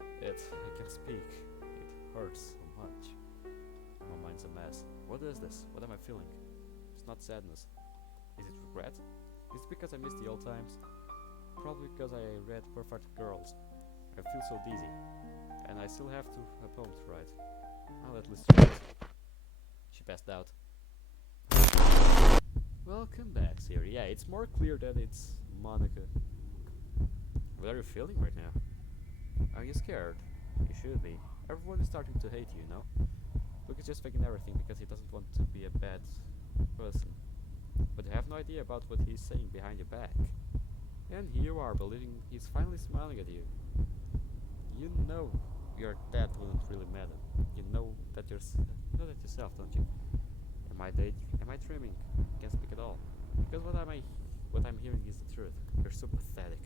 I can't speak. It hurts so much. My mind's a mess. What is this? What am I feeling? It's not sadness. Is it regret? Is it because I miss the old times? Probably because I read Perfect Girls. I feel so dizzy. And I still have a poem to write. I'll at least try it. She passed out. Welcome back, Siri. Yeah, it's more clear that it's Monica. What are you feeling right now? Are you scared? You should be. Everyone is starting to hate you, you know? Luke is just faking everything because he doesn't want to be a bad person. But you have no idea about what he's saying behind your back. And here you are, believing he's finally smiling at you. You know your dad wouldn't really matter. You know that yourself, don't you? Am I dreaming? Can't speak at all. Because what I'm hearing is the truth. You're so pathetic.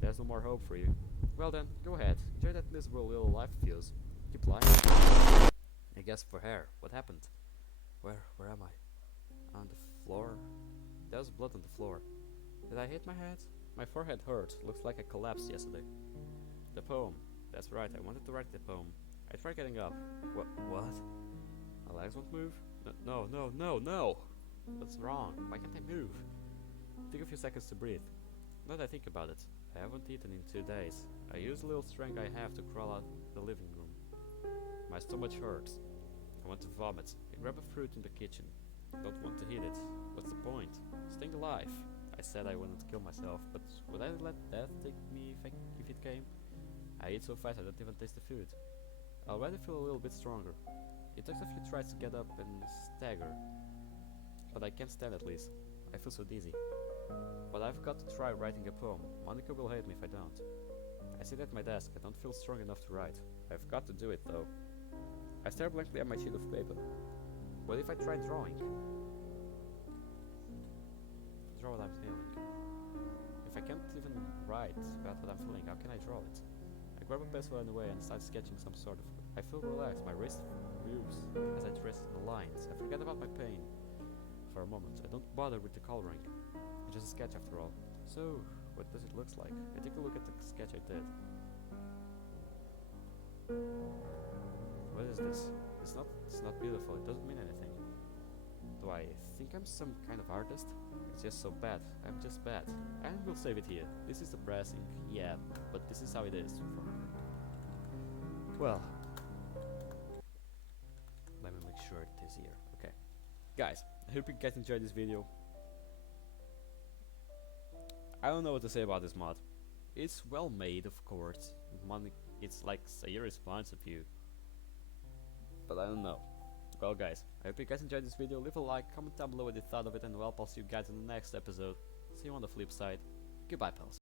There's no more hope for you. Well then, go ahead. Enjoy that miserable little life of yours. Keep lying. I guess for her. What happened? Where am I? On the floor? There's blood on the floor. Did I hit my head? My forehead hurt. Looks like I collapsed yesterday. The poem. That's right, I wanted to write the poem. I tried getting up. What? My legs won't move? No! What's wrong? Why can't I move? Take a few seconds to breathe. Now that I think about it, I haven't eaten in 2 days. I use the little strength I have to crawl out the living room. My stomach hurts. I want to vomit. I grab a fruit in the kitchen. Don't want to eat it. What's the point? Staying alive. I said I wouldn't kill myself, but would I let death take me if it came? I eat so fast I don't even taste the food. I already feel a little bit stronger. It takes a few tries to get up and stagger. But I can't stand at least. I feel so dizzy. But I've got to try writing a poem. Monica will hate me if I don't. I sit at my desk. I don't feel strong enough to write. I've got to do it though. I stare blankly at my sheet of paper. What if I try drawing? Draw what I'm feeling. If I can't even write about what I'm feeling, how can I draw it? I grab a pencil and away and start sketching some sort of... I feel relaxed. My wrist moves as I trace the lines. I forget about my pain. For a moment, I don't bother with the coloring. It's just a sketch after all. So, what does it look like? I take a look at the sketch I did. What is this? It's not beautiful. It doesn't mean anything. Do I think I'm some kind of artist? It's just so bad. I'm just bad. And we'll save it here. This is depressing, yeah, but this is how it is for her. Well, let me make sure it is here. Okay, guys, I hope you guys enjoyed this video. I don't know what to say about this mod. It's well made, of course. It's like a response of you. But I don't know. Well guys, I hope you guys enjoyed this video. Leave a like, comment down below what you thought of it, and well, I'll see you guys in the next episode. See you on the flip side. Goodbye, pals.